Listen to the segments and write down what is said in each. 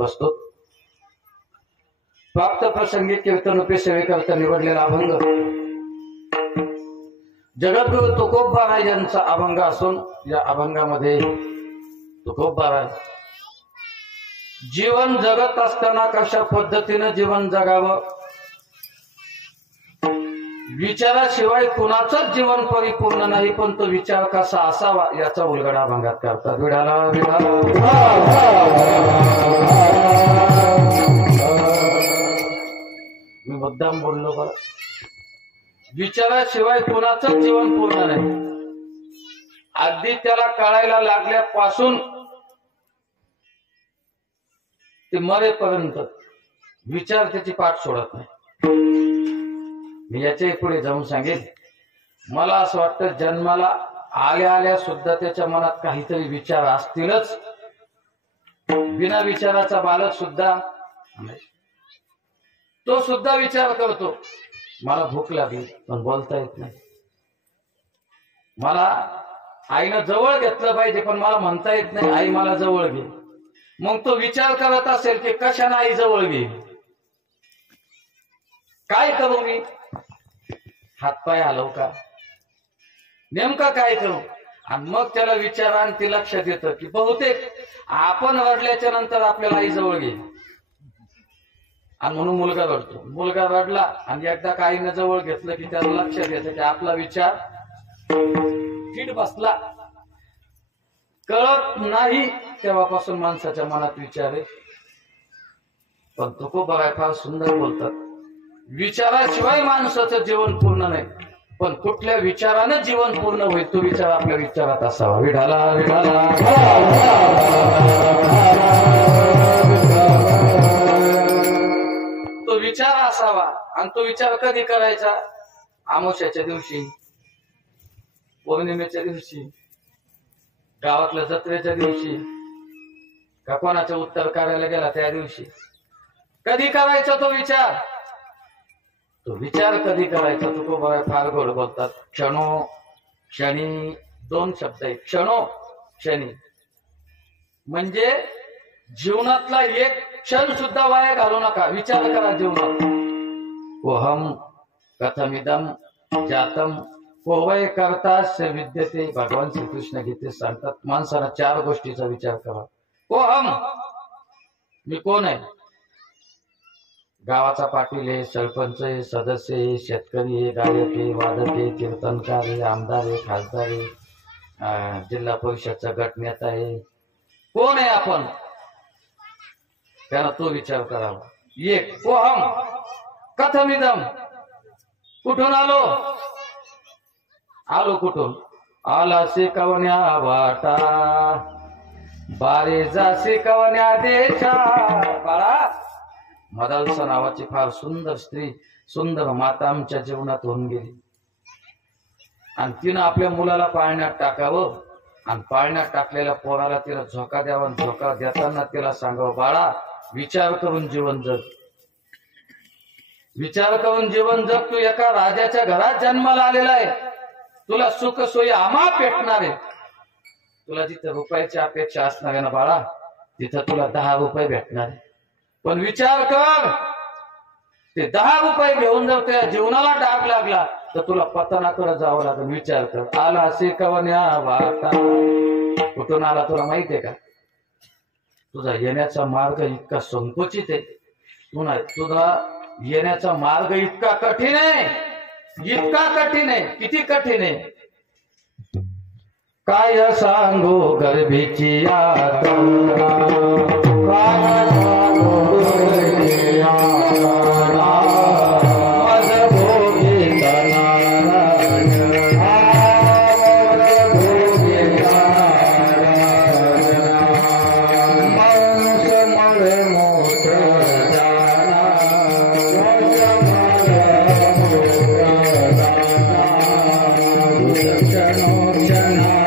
प्रस्तुत प्राप्त प्रसंगी कीर्तनरूपी सेवेकरता निवडलेला अभंग जगद्गुरु तुकोबा यांचा अभंग असून या अभंगामध्ये तुकोबा जीवन जगत असताना कशा पद्धतीने जीवन जगावं, विचाराशिवाय कुणाचंच जीवन परिपूर्ण नाही, पण तो विचार कसा असावा याचा उलगडा अभंगात करतात. विढाला मी मुद्दाम बोललो बरं. विचाराशिवाय कुणाचंच जीवन पूर्ण नाही. अगदी त्याला कळायला लागल्यापासून ते मरेपर्यंत विचार त्याची पाठ सोडत नाही. मी याच्या पुढे जाऊन सांगेन. मला असं वाटतं जन्माला आल्या आल्या सुद्धा त्याच्या मनात काहीतरी विचार असतीलच. बिना विचाराचा बालक सुद्धा तो सुद्धा विचार करतो, मला भूक लागली पण बोलता येत नाही. मला आईनं जवळ घेतलं पाहिजे पण मला म्हणता येत नाही, आई मला जवळ घे. मग तो विचार करत असेल की कशाने आई जवळ घे, काय करू मी, हातपाय हलवू का, नेमका काय करू. आणि मग त्याला विचार आणि ते लक्षात येतं की बहुतेक आपण रडल्याच्या नंतर आपल्याला आई जवळ घे. आणि म्हणून मुलगा रडतो. मुलगा रडला आणि एकदा का आईनं जवळ घेतलं की त्याला लक्षात येतं की आपला विचार फिट बसला. कळत नाही तेव्हापासून माणसाच्या मनात विचार आहे. पण तुकोबा फार सुंदर बोलतात, विचाराशिवाय माणसाचं जीवन पूर्ण नाही, पण कुठल्या विचारानं जीवन पूर्ण होईल तो विचार आपल्या विचारात असावा. विढाला विढाला तो विचार असावा. आणि तो विचार कधी करायचा, अमावस्याच्या दिवशी, पौर्णिमेच्या दिवशी, गावातल्या जत्रेच्या दिवशी, का कोणाच्या उत्तर कार्याला गेला त्या दिवशी. कधी करायचा तो विचार, तो विचार कधी करायचा. तुकोबा फार गोड बोलतात. क्षणो क्षणी, दोन शब्द आहेत, क्षणो क्षणी. म्हणजे जीवनातला एक क्षण सुद्धा वाया घालू नका, विचार करा जीवनात. कोहम कथमिदम जातम कोवय करतास विद्यते. भगवान श्रीकृष्ण गीतेत सांगतात माणसाला चार गोष्टीचा विचार करा. कोहम, मी कोण आहे. गावाचा पाटील आहे, सरपंच आहे, सदस्य आहे, शेतकरी आहे, गायक आहे, वादक आहे, कीर्तनकार आहे, आमदार आहे, खासदार आहे, जिल्हा परिषदचा गटनेता आहे. कोण आहे आपण, त्याला तो विचार करावा. एक कोहम कथमिदम, कुठून आलो, आलो कुठून, आला शिकवण्या वाटा, बारे जा शिकवण्या देशा. बाळा, मदालसा नावाची फार सुंदर स्त्री, सुंदर माता आमच्या जीवनात होऊन गेली. आणि तिनं आपल्या मुलाला पाळण्यात टाकावं आणि पाळण्यात टाकलेल्या पोराला तिला झोका द्यावा. झोका देताना तिला सांगावं, बाळा विचार करून जीवन जग, विचार करून जीवन जग. तू एका राजाच्या घरात जन्माला आलेला आहे, तुला सुख सोयी आम्हा भेटणार आहे. तुला जिथे रुपयाची अपेक्षा असणार आहे ना बाळा, तिथं तुला 10 रुपये भेटणार आहे. पण विचार कर, ते 10 रुपये घेऊन जर त्या जीवनाला डाग लागला तर तुला पतनाकडे जावं लागेल. विचार कर. आला शिकवण्या वाटा, कुठून आला तुला माहितीये का. तुझा येण्याचा मार्ग इतका संकुचित आहे, तुझा येण्याचा मार्ग इतका कठीण आहे, इतका कठीण आहे. किती कठीण आहे काय सांगू गर्भीची यातना, काय सांगू गर्भीची यातना, माझ भोगी नारायण, माझ भोगी नारायण, माणूस मळे मोठं जाना, क्षणो क्षणा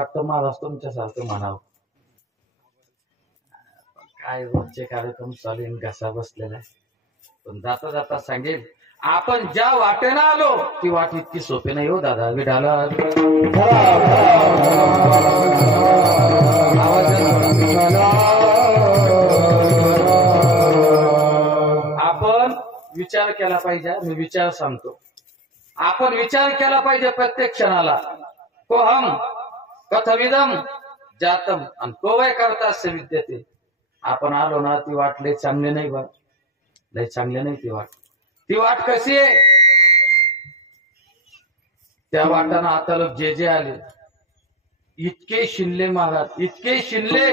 वाटतं महाराज तुमच्यासारखं म्हणावं. काय रोजचे कार्यक्रम चालू आहे, घसा बसलेला आहे. पण जाता जाता सांगेल, आपण ज्या वाटेनं आलो ती वाट इतकी सोपी नाही हो दादा. विडाला आपण विचार केला पाहिजे. मी विचार सांगतो, आपण विचार केला पाहिजे प्रत्येक क्षणाला. कोहम कथविदम जातम आणि कोवय करता विद्यते. आपण आलो ना ती वाट लय चांगली नाही बा, लय चांगली नाही ती वाट. ती वाट कशी आहे, त्या वाटानं आता लोक जे जे आले इतके शिनले महाराज, इतके शिनले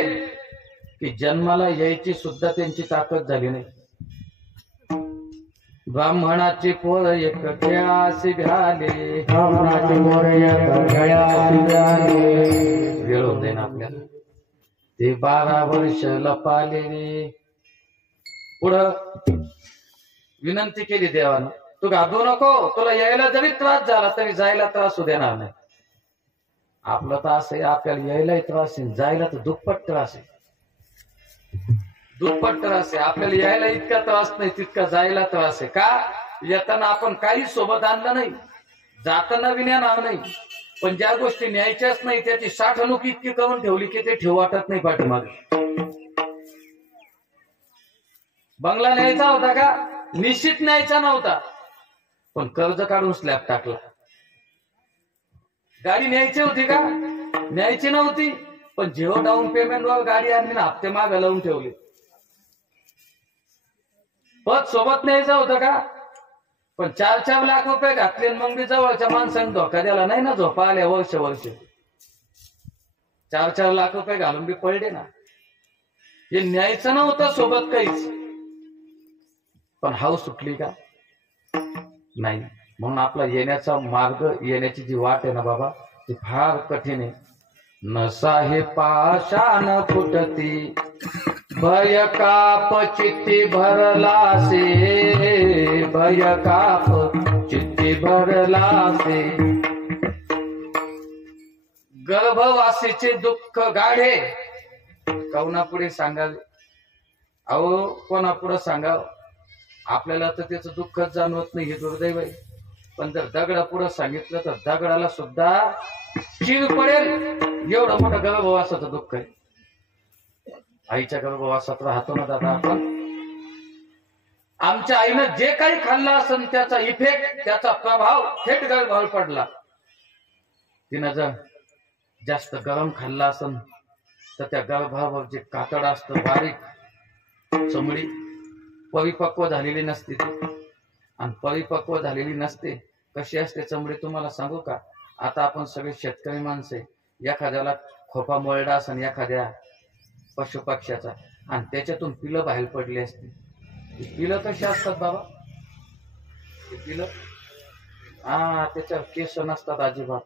की जन्माला यायची सुद्धा त्यांची ताकद झाली नाही. ब्राह्मणाचे पोर एक खेळासी घाले, ब्राह्मणाचे पोर एक खेळासी घाले. वेळ होऊन जाईन आपल्याला. ते 12 वर्ष लपाले रे. पुढं विनंती केली देवानं, तू घाबरू नको, तुला यायला जरी त्रास झाला तरी जायला त्रास देणार नाही. आपलं तर असं आहे, आपल्याला यायलाही त्रास आहे, जायला तर दुप्पट त्रास आहे. दुप्पट त्रास आहे. आपल्याला यायला इतका त्रास नाही तितका जायला त्रास आहे. का? येताना आपण काही सोबत आणलं नाही, जाताना विण्यानाव नाही. पण ज्या गोष्टी न्यायच्याच नाही त्याची साठवणूक इतकी करून ठेवली की ते ठेवू वाटत नाही पाठीमागे. बंगला न्यायचा होता का? निश्चित न्यायचा नव्हता, पण कर्ज काढून स्लॅब टाकला. गाडी न्यायची होती का? न्यायची नव्हती, पण झिरो डाऊन पेमेंटवर गाडी आणली ना हप्ते मागे लावून ठेवले. पद सोबत न्यायचं होतं का? पण 4-4 लाख रुपये घातले, मग मी जवळच्या माणसाने धोका द्याला नाही ना. झोपा आल्या वर्ष 4-4 लाख रुपये घालून बी पडले ना. हे न्यायचं नव्हतं सोबत काहीच, पण हाऊ सुटली का? नाही. म्हणून आपला येण्याचा मार्ग, येण्याची जी वाट आहे ना बाबा, ती फार कठीण आहे. नसा हे पाषाण फुटती, भय काप चित्ती भरलासे, भय काप चित्ती भरलासे. गर्भवासीचे दुःख गाढे कोणापुढे सांगावे? अहो कोणापुढे सांगावं? आपल्याला तर त्याचं दुःखच जाणवत नाही, हे दुर्दैव आहे. पण जर दगडा पुढे सांगितलं तर दगडाला सुद्धा चीर पडेल, एवढं मोठं गर्भवासाचं दुःख आहे. आईच्या गर्भवासात राहतो ना दादा आपण. आमच्या आईनं जे काही खाल्लं असेल त्याचा इफेक्ट, त्याचा प्रभाव थेट गर्भावर पडला. तिनं जर जास्त गरम खाल्ला असेल तर त्या गर्भावर जे कातड असतं बारीक चमडी, परिपक्व झालेली नसते ती. आणि परिपक्व झालेली नसते. कशी असते चमडी तुम्हाला सांगू का? आता आपण सगळे शेतकरी माणसे, एखाद्याला खोपा मोळडा असेल एखाद्या पशुपक्ष्याचा, आणि त्याच्यातून पिलं बाहेर पडली असते. पिलं कशी असतात बाबा? पिलं त्याच्यावर केस नसतात अजिबात,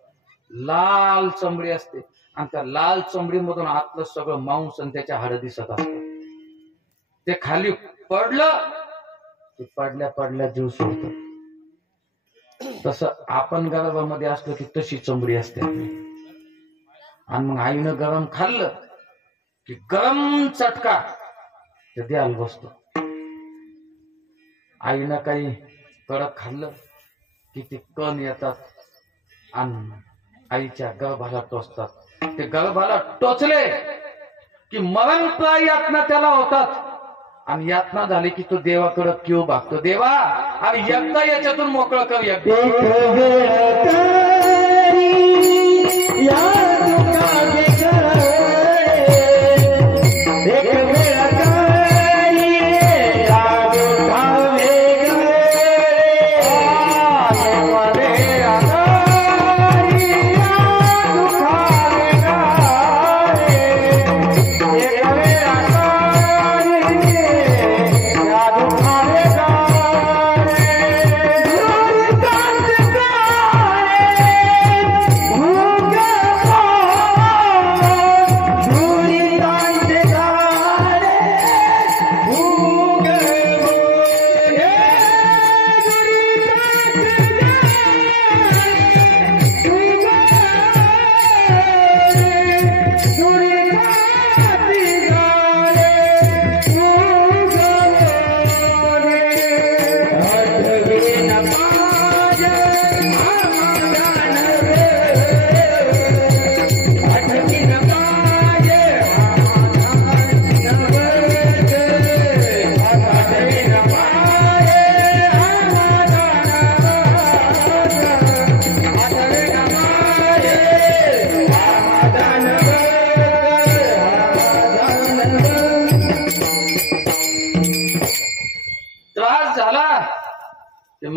लाल चमडी असते. आणि त्या लाल चमडीमधून आतलं सगळं मांस आणि त्याच्या हाड दिसत असतात. ते खाली पडलं की पडल्या पडल्या जीव सोडतो. तसं आपण गर्भामध्ये असलो की तशी चमडी असते. आणि मग आईनं गरम खाल्लं की गरम चटका ते द्यायला बसतो. आईनं काही कडक खाल्लं की ते कण येतात आणि आईच्या गर्भाला टोचतात. ते गर्भाला टोचले की मरणप्राय यातना त्याला होतात. आणि यातना झाली की तो देवाकडे क्यू भागतो, देवा आणि एकदा याच्यातून मोकळं कर.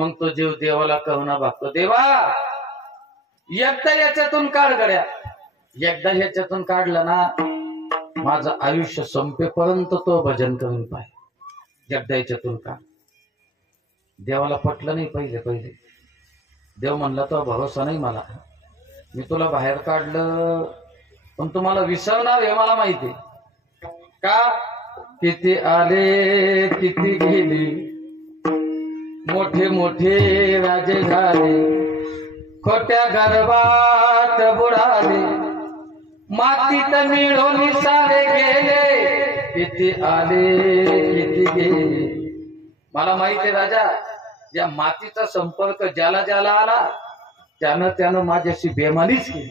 मग तो जीव देवाला कहूना भागतो, देवा एकदा याच्यातून काढ गड्या, एकदा ह्याच्यातून काढलं ना माझं आयुष्य संपेपर्यंत तो भजन करून पाय, एकदा याच्यातून काढ. देवाला पटलं नाही पहिले. देव म्हणला तो भरोसा नाही मला, मी तुला बाहेर काढलं पण तुम्हाला विसरणार हे मला माहिती का. किती आले किती गेली, मोठे मोठे राजे झाले, खोट्या गर्भात बुडाले, मातीत मिळून सारे गेले, किती आले किती गेले. मला माहिती राजा, या मातीचा संपर्क ज्याला ज्याला आला त्यानं माझ्याशी बेमानीच केली.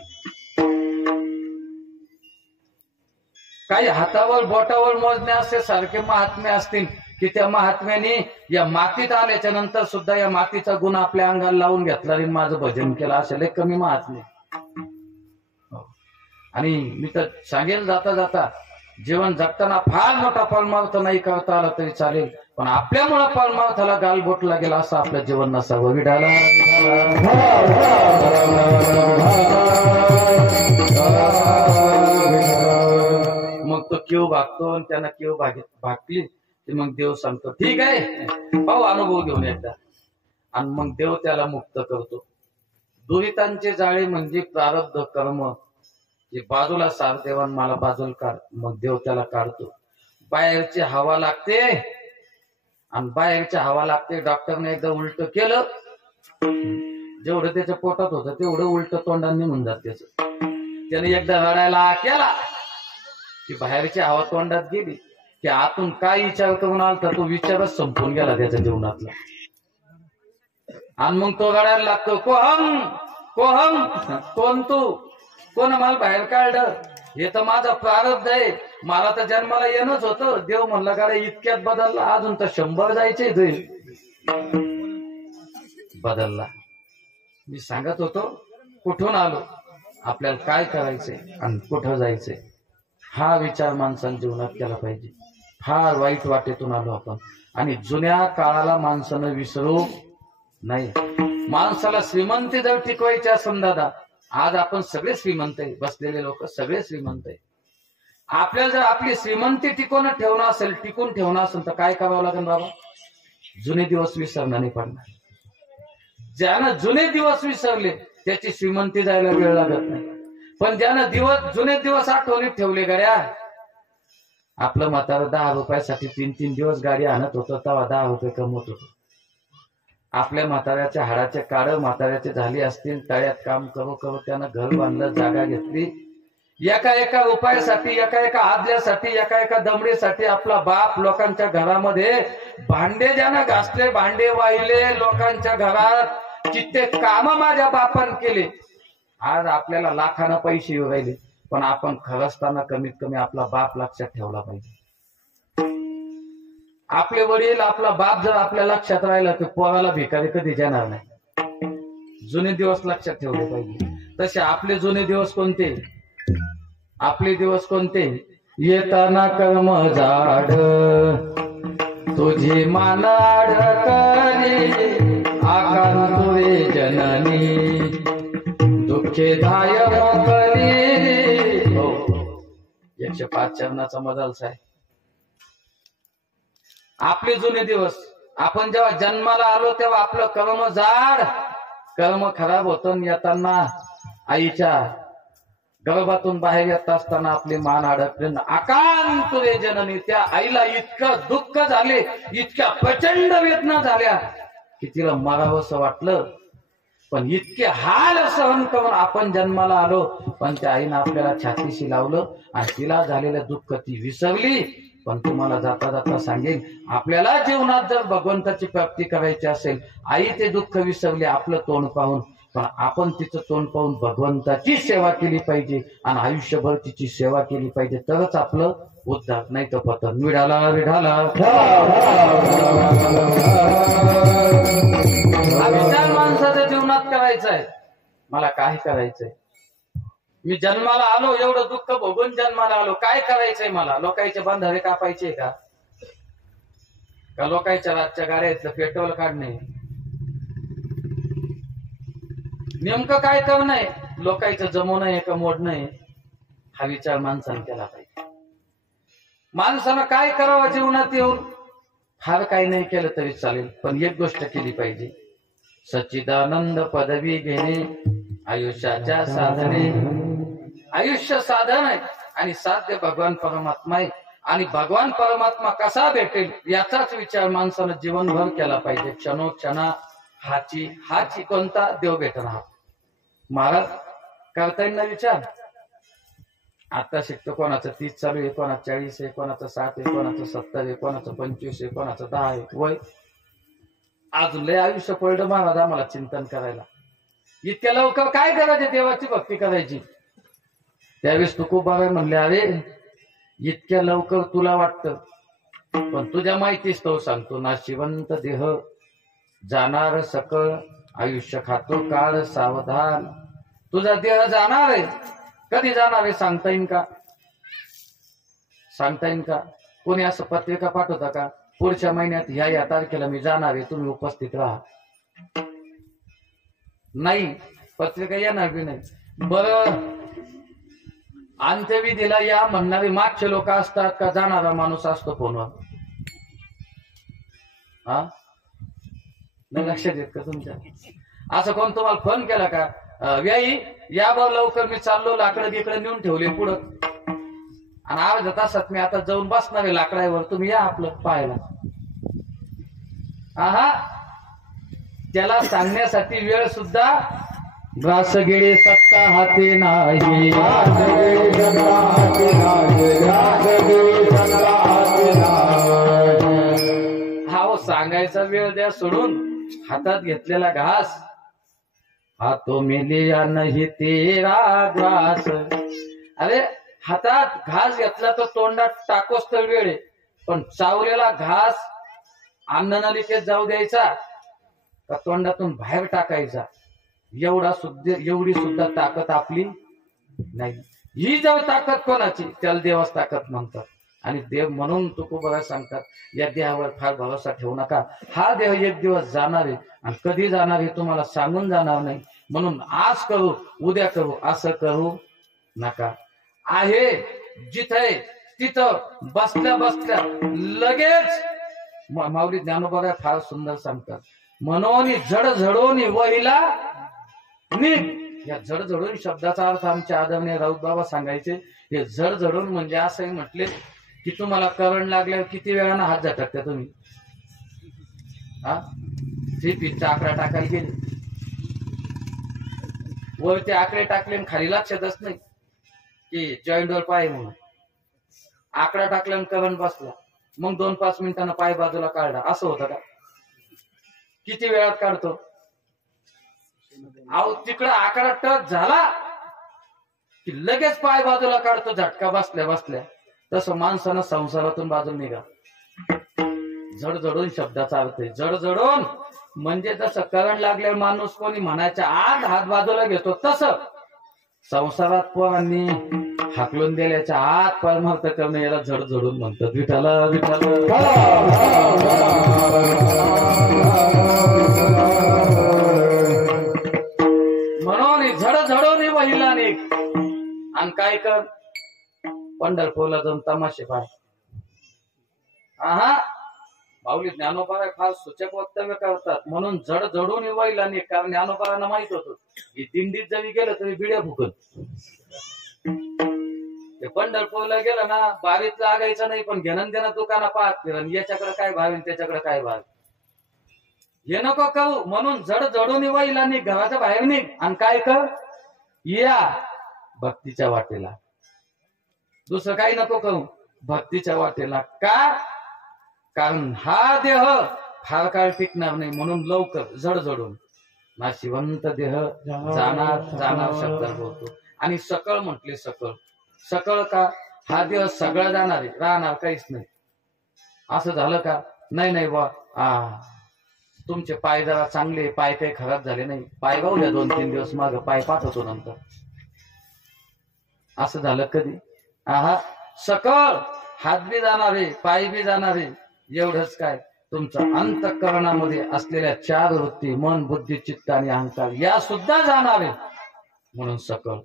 काही हातावर बोटावर मोजणे असे सारखे महात्मे असतील की त्या महात्म्याने या मातीत आल्याच्या नंतर सुद्धा या मातीचा गुण आपल्या अंगाला लावून घेतला आणि माझं भजन केलं असेल कमी महात्मे. आणि मी तर सांगेल जाता जाता, जीवन जगताना फार मोठा परमार्थ नाही करता आला तरी चालेल, पण आपल्यामुळे परमार्थाला गालबोटला गेला असं आपलं जीवन नसावं. विडाला मग तो केव भागतो आणि त्यांना केव भागली की मग देव सांगतो ठीक आहे भाऊ अनुभव घेऊन एकदा, आणि मग देव त्याला मुक्त करतो. दुरितांचे जाळे म्हणजे प्रारब्ध कर्म, जे बाजूला सार देवान मला बाजूला काढ, मग देव त्याला काढतो. बाहेरची हवा लागते आणि बाहेरच्या हवा लागते. डॉक्टरने एकदा उलट केलं, जेवढं त्याच्या पोटात होतं तेवढं उलट तोंडाने निघून जात त्याच. त्याने एकदा रडायला केला की बाहेरची हवा तोंडात गेली की आतून काय विचार करून आलता तो विचारच संपून गेला त्याच्या जीवनातला. आणि मग तो रडायला लागतो, कोहम कोहम, कोण तू, कोण मला बाहेर काढलं, हे तर माझा प्रारब्ध आहे, मला तर जन्माला येणंच होतं. देव म्हणला का रे इतक्यात बदलला, अजून तर 100 जायचे बदलला. मी सांगत होतो कुठून आलो, आपल्याला काय करायचंय आणि कुठं जायचंय, हा विचार माणसांच्या जीवनात केला पाहिजे. फार वाईट वाटेतून आलो आपण आणि जुन्या काळाला माणसानं विसरू नाही. माणसाला श्रीमंती जर टिकवायची असेल दादा, आज आपण सगळे श्रीमंत आहे, बसलेले लोक सगळे श्रीमंत आहे. आपल्याला जर आपली श्रीमंती टिकून ठेवणं असेल तर काय करावं लागेल बाबा, जुने दिवस विसरणं नाही पडणार. ज्यानं जुने दिवस विसरले त्याची श्रीमंती जायला वेळ लागत नाही, पण ज्यानं जुने दिवस आठवणीत ठेवले गड्या, आपलं म्हातारं 10 रुपयासाठी 3-3 दिवस गाडी आणत होतं तेव्हा 10 रुपये कमवत होतो. आपल्या म्हाताऱ्याच्या हाडाचे काढ म्हाताऱ्याचे झाले असतील, तळ्यात काम करू करू त्यानं घर बांधलं, जागा घेतली. एका रुपयासाठी, एका आदल्यासाठी, एका दमडीसाठी आपला बाप लोकांच्या घरामध्ये भांडे ज्यानं घासले, भांडे वाहिले लोकांच्या घरात, कित्येक काम माझ्या बापान केले. आज आपल्याला लाखानं पैसे येऊ राहिले, पण आपण खरंचताना कमीत कमी आपला बाप लक्षात ठेवला पाहिजे. आपले वडील, आपला बाप जर आपल्या लक्षात राहिला तर पोराला भिकारी कधी जाणार नाही. जुने दिवस लक्षात ठेवले पाहिजे. तसे आपले जुने दिवस कोणते, आपले दिवस कोणते, येताना कर्म जाड तुझी मानाड करी, आकांतुरे जननी दुःखे धाय मोकली. हो, 105 चरणाचा मदालसा आहे. आपले जुने दिवस, आपण जेव्हा जन्माला आलो तेव्हा आपलं कर्म जाड, कर्म खराब होतं. येताना आईच्या गर्भातून बाहेर येत असताना आपली मान अडकली, आकांतुरे जननी, त्या आईला इतकं दुःख झाले, इतक्या प्रचंड वेदना झाल्या की तिला मरावंसं वाटलं. पण इतके हाल सहन करून आपण जन्माला आलो, पण त्या आईनं आपल्याला छातीशी लावलं आणि तिला झालेलं दुःख ती विसरली. पण तुम्हाला जाता जाता सांगेन, आपल्याला जीवनात जर भगवंताची प्राप्ती करायची असेल, आई ते दुःख विसरली आपलं तोंड पाहून, पण आपण तिचं तोंड पाहून भगवंताची सेवा केली पाहिजे आणि आयुष्यभर तिची सेवा केली पाहिजे, तरच आपलं उद्धार, नाही तर पतन. विढाला विढाला हा विचार माणसाच्या जीवनात करायचा आहे. मला काय करायचंय, मी जन्माला आलो, एवढं दुःख भोगून जन्माला आलो, काय करायचंय मला, लोकांचे बंधारे कापायचे का लोकांच्या रातच्या गाड्यातलं पेट्रोल काढणे, नेमकं काय करणं आहे, लोकांचं जमवणं आहे का मोडणं आहे, हा विचार माणसानं केला पाहिजे. माणसानं काय करावं जीवनात येऊन, फार काही नाही केलं तरी चालेल, पण एक गोष्ट केली पाहिजे. सच्चिदानंद पदवी घेणे आयुष्याच्या साधने. आयुष्य साधन आहे आणि साध्य भगवान परमात्मा आहे. आणि भगवान परमात्मा कसा भेटेल याचाच विचार माणसानं जीवनभर केला पाहिजे. क्षणोक्षणा हाची कोणता देव भेटणार. महाराज करता येईल ना विचार. आता शिकतो कोणाचं 30 चालू आहे, कोणाचं 40 आहे, कोणाचं 60 आहे, कोणाचं 70 आहे, कोणाचं 25 आहे, कोणाचं 10 आहे वय. अजून लय आयुष्य पडलं महाराज आम्हाला चिंतन करायला. इतक्या लवकर काय करायचे देवाची भक्ती करायची. त्यावेळेस तुकोबाबाई म्हणले, अरे इतक्या लवकर तुला वाटतं, पण तुझ्या माहितीच तो सांगतो. नाशिवंत देह जाणार सकळ, आयुष्य खातो काळ सावधान. तुझा देह जाणार आहे, कधी जाणार आहे सांगता येईल का? सांगता येईल का? कोणी असं पत्रिका पाठवता का, पुढच्या महिन्यात ह्या तारखेला मी जाणार आहे, तुम्ही उपस्थित राहा? नाही, पत्रिका येणार बी नाही. बरं, अंत्यविधीला या म्हणणारे मागचे लोक असतात का जाणारा माणूस असतो फोनवर? हा, नाही लक्षात येत का तुमच्या? असं कोण तुम्हाला फोन केला का, व्याई या बा लवकर, मी चाललो, लाकडं गिकडं नेऊन ठेवले पुढं, आणि अर्ध्या तासात मी आता जाऊन बसणार आहे लाकडावर, तुम्ही या आपलं पाहायला? हा, त्याला सांगण्यासाठी वेळ सुद्धा ग्रास गेले सत्ता हाती नाही. हा हो, सांगायचा वेळ द्या सोडून हातात घेतलेला घास, हा तो मेलिया नाही तेरा ग्रास. अरे हातात घास घेतला तर तोंडात टाकोस तर वेळ आहे, पण चावलेला घास अन्ननलिकेत जाऊ द्यायचा का तोंडातून बाहेर टाकायचा, एवढी सुद्धा ताकद आपली नाही. ही जर ताकद कोणाची, त्याला देवास ताकद म्हणतात. आणि देव म्हणून तुकोबा सांगतात, या देहावर फार भरोसा ठेवू नका. हा देह एक दिवस जाणार आहे, आणि कधी जाणार हे तुम्हाला सांगून जाणार नाही. म्हणून आज करू उद्या करू असं करू नका. आहे जिथे तिथं बसल्या बसल्या लगेच. माऊली ज्ञानोबा फार सुंदर सांगतात, म्हणून झडझडून वहिला निघ. या झडझडून शब्दाचा अर्थ आमच्या आदरणीय राऊत बाबा सांगायचे. हे झडझडून म्हणजे असंही म्हटले की तुम्हाला करंट लागल्यावर किती वेळानं हात झटकता तुम्ही? हा, 3 पीसचा आकडा टाकायला गेले, वरती आकडे टाकले खाली लक्षातच नाही की जॉईंटवर पाय म्हणून आकडा टाकल्यानं करंट बसला, मग 2-5 मिनिटांना पाय बाजूला काढला. असं होतं का? किती वेळात काढतो? अहो तिकडं आकडा टच झाला की लगेच पाय बाजूला काढतो झटका बसल्या बसल्या. तसं माणसानं संसारातून बाजूला निघा. झडझडून शब्दाचा अर्थ आहे. झडझडून म्हणजे जसं करंट लागल्यावर माणूस कोणी म्हणायच्या आत हात बाजूला घेतो, तसं संसारात पोरांनी हाकलून दिल्याच्या आत परमार्थ करणं याला झडझडून म्हणतात. विठाला विठाला म्हणून झडझडून वहिला निघ. आणि काय कर, पंढरपूरला जाऊन तमाशे पाय. हा, माऊली ज्ञानोबा फार सूचक वक्तव्य करतात. म्हणून झडझडून वहिला निघ. कारण ज्ञानोबांना माहित होतं की दिंडीत जरी गेलं तरी बिड्या फुकत. पंढरपूरला गेलं ना, बारीत लागायचं नाही, पण घेणं देणं दुकाना पाहत फिरण, याच्याकडे काय भाव त्याच्याकडे काय भाव, हे नको करू. म्हणून झडझडून वहिला निघ, घराच्या बाहेर निघ. आणि काय कर, या भक्तीच्या वाटेला. दुसरं काही नको करू, भक्तीच्या वाटेला. का? कारण हा देह फार काळ टिकणार नाही. म्हणून लवकर झडझडून. नाशिवंत देह जाणार जाणार शब्दात बोलतो. आणि सकळ म्हटले, सकळ सकळ का? हा देह सगळं जाणार आहे, राहणार काहीच नाही. असं झालं का? नाही नाही बा, तुमचे पाय जरा चांगले, पाय काही खराब झाले नाही, पाय गाऊ द्या 2-3 दिवस, माग पाय पाठवतो नंतर. असं झालं कधी? सकळ हात बी जाणार आहे, पाय बी जाणार आहे. एवढंच काय, तुमच्या अंतःकरणामध्ये असलेल्या 4 वृत्ती मन बुद्धी चित्त आणि अहंकार या सुद्धा जाणारे म्हणून सकल.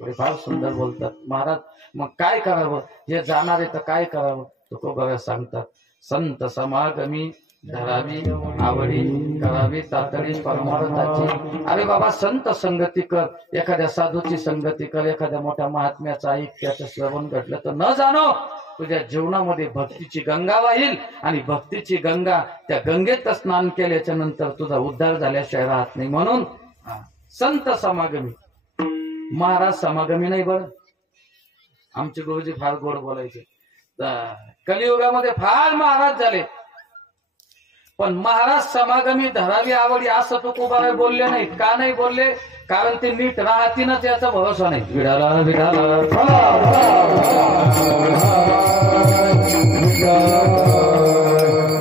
थोडे फार सुंदर बोलतात महाराज. मग काय करावं हे जाणारे तर काय करावं तुकोबा सांगतात. संत समागमी धरावी आवडी करावी तातडी परमार्थाची. अरे बाबा संत संगती कर, एखाद्या साधूची संगती कर, एखाद्या मोठ्या महात्म्याचं ऐक्याचं श्रवण घडलं तर न जाणो तुझ्या जीवनामध्ये भक्तीची गंगा वाहील आणि भक्तीची गंगा त्या गंगेत स्नान केल्याच्या नंतर तुझा उद्धार झाल्याशिवाय राहत नाही. म्हणून संत समागमी. महाराज समागमी नाही बरं. आमचे गुरुजी फार गोड बोलायचे. कलियुगामध्ये फार महाराज झाले पण महाराज समागमी धरावी आवडी असं तुकोबा बोलले नाहीत. का नाही बोलले? कारण ते नीट राहतीनच याचा भरोसा नाही. विडाला विडाला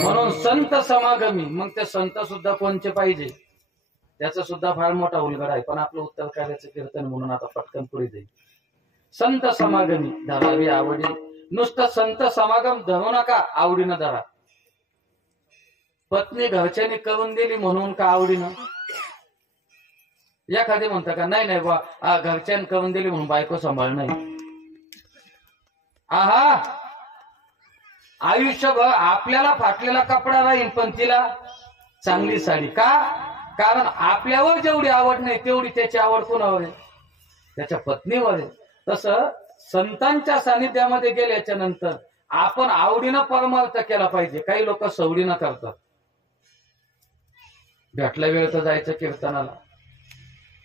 म्हणून संत समागमी. मग ते संत सुद्धा कोणचे पाहिजे त्याचा सुद्धा फार मोठा उलगडा आहे. पण आपलं उत्तर कार्याचं कीर्तन म्हणून आता पटकन पुढे जाईल. संत समागमी धरावी आवडी. नुसतं संत समागम धरू नका, आवडीनं धरा. पत्नी घरच्यांनी करून दिली म्हणून का आवडीनं? एखादी म्हणतं का नाही नाही बा घरच्यांनी करून दिली म्हणून बायको सांभाळ नाही. आहा आयुष्यभर आपल्याला फाटलेला कपडा राहील पण तिला चांगली साडी. का? कारण आपल्यावर जेवढी आवड नाही तेवढी त्याची आवड कोणावर आहे? त्याच्या पत्नीवर आहे. तसं संतांच्या सानिध्यामध्ये गेल्याच्या नंतर आपण आवडीनं परमार्थ केला पाहिजे. काही लोक सवडीनं करतात. भेटला वेळ तर जायचं कीर्तनाला,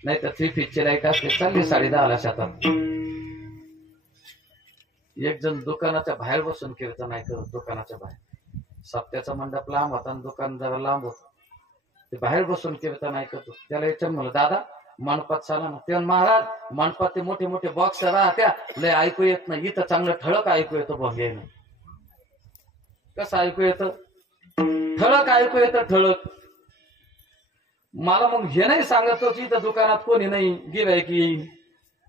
नाही तर 3 फीटची लाईट असते चालली 10:30 शेतात. एक जण दुकानाच्या बाहेर बसून कीर्तन ऐकत. दुकानाच्या बाहेर सप्त्याचा मंडप लांब होता आणि दुकान जरा लांब होत. ते बाहेर बसून कीर्तन ऐकत होत. त्याला विचार म्हणलं दादा मंडपात चाला ना. ते महाराज मंडपात ते मोठे मोठे बॉक्स राहत्या लय ऐकू येत नाही. इथं चांगलं ठळक ऐकू येतं. भोंग्यानं कसं ऐकू येतं? ठळक ऐकू येतं. ठळक. मला मग हे नाही सांगत होती इथं दुकानात कोणी नाही गिऱ्हाईक येईल.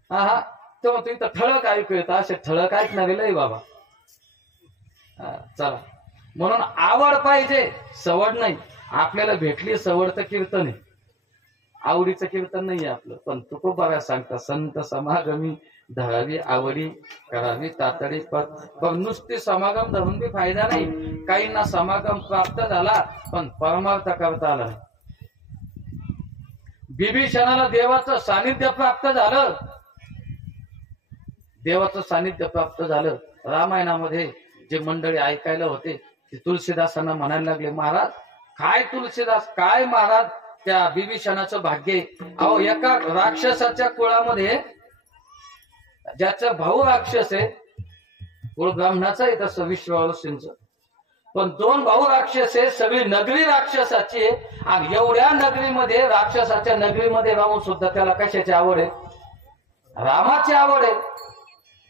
हा तेव्हा तू इथं ठळक ऐकू येतं. असे ठळक ऐकणारे लय बाबा. चला म्हणून आवड पाहिजे, सवड नाही. आपल्याला भेटली सवड तर कीर्तन आहे, आवडीचं कीर्तन नाही आपलं. पण तुकोबा सांगता संत समागमी धरावी आवडी करावी तातडी. पण नुसते समागम धरून बी फायदा नाही. काहींना समागम प्राप्त झाला पण परमार्थ करता आला नाही. बिभीषणाला देवाचं सानिध्य प्राप्त झालं. देवाचं सानिध्य प्राप्त झालं. रामायणामध्ये जे मंडळी ऐकायला होते ते तुलसीदासांना म्हणायला लागले महाराज काय तुलसीदास काय महाराज त्या बिभीषणाचं भाग्य. अहो एका राक्षसाच्या कुळामध्ये ज्याचा भाऊ राक्षस आहे, कुळ ब्राह्मणाचा आहे तसं विश्वावसूंचं, पण 2 भाऊ राक्षस आहे. सगळी नगरी राक्षसाची आहे. आणि एवढ्या नगरीमध्ये राक्षसाच्या नगरीमध्ये राहून सुद्धा त्याला कशाची आवड आहे? रामाची आवड आहे.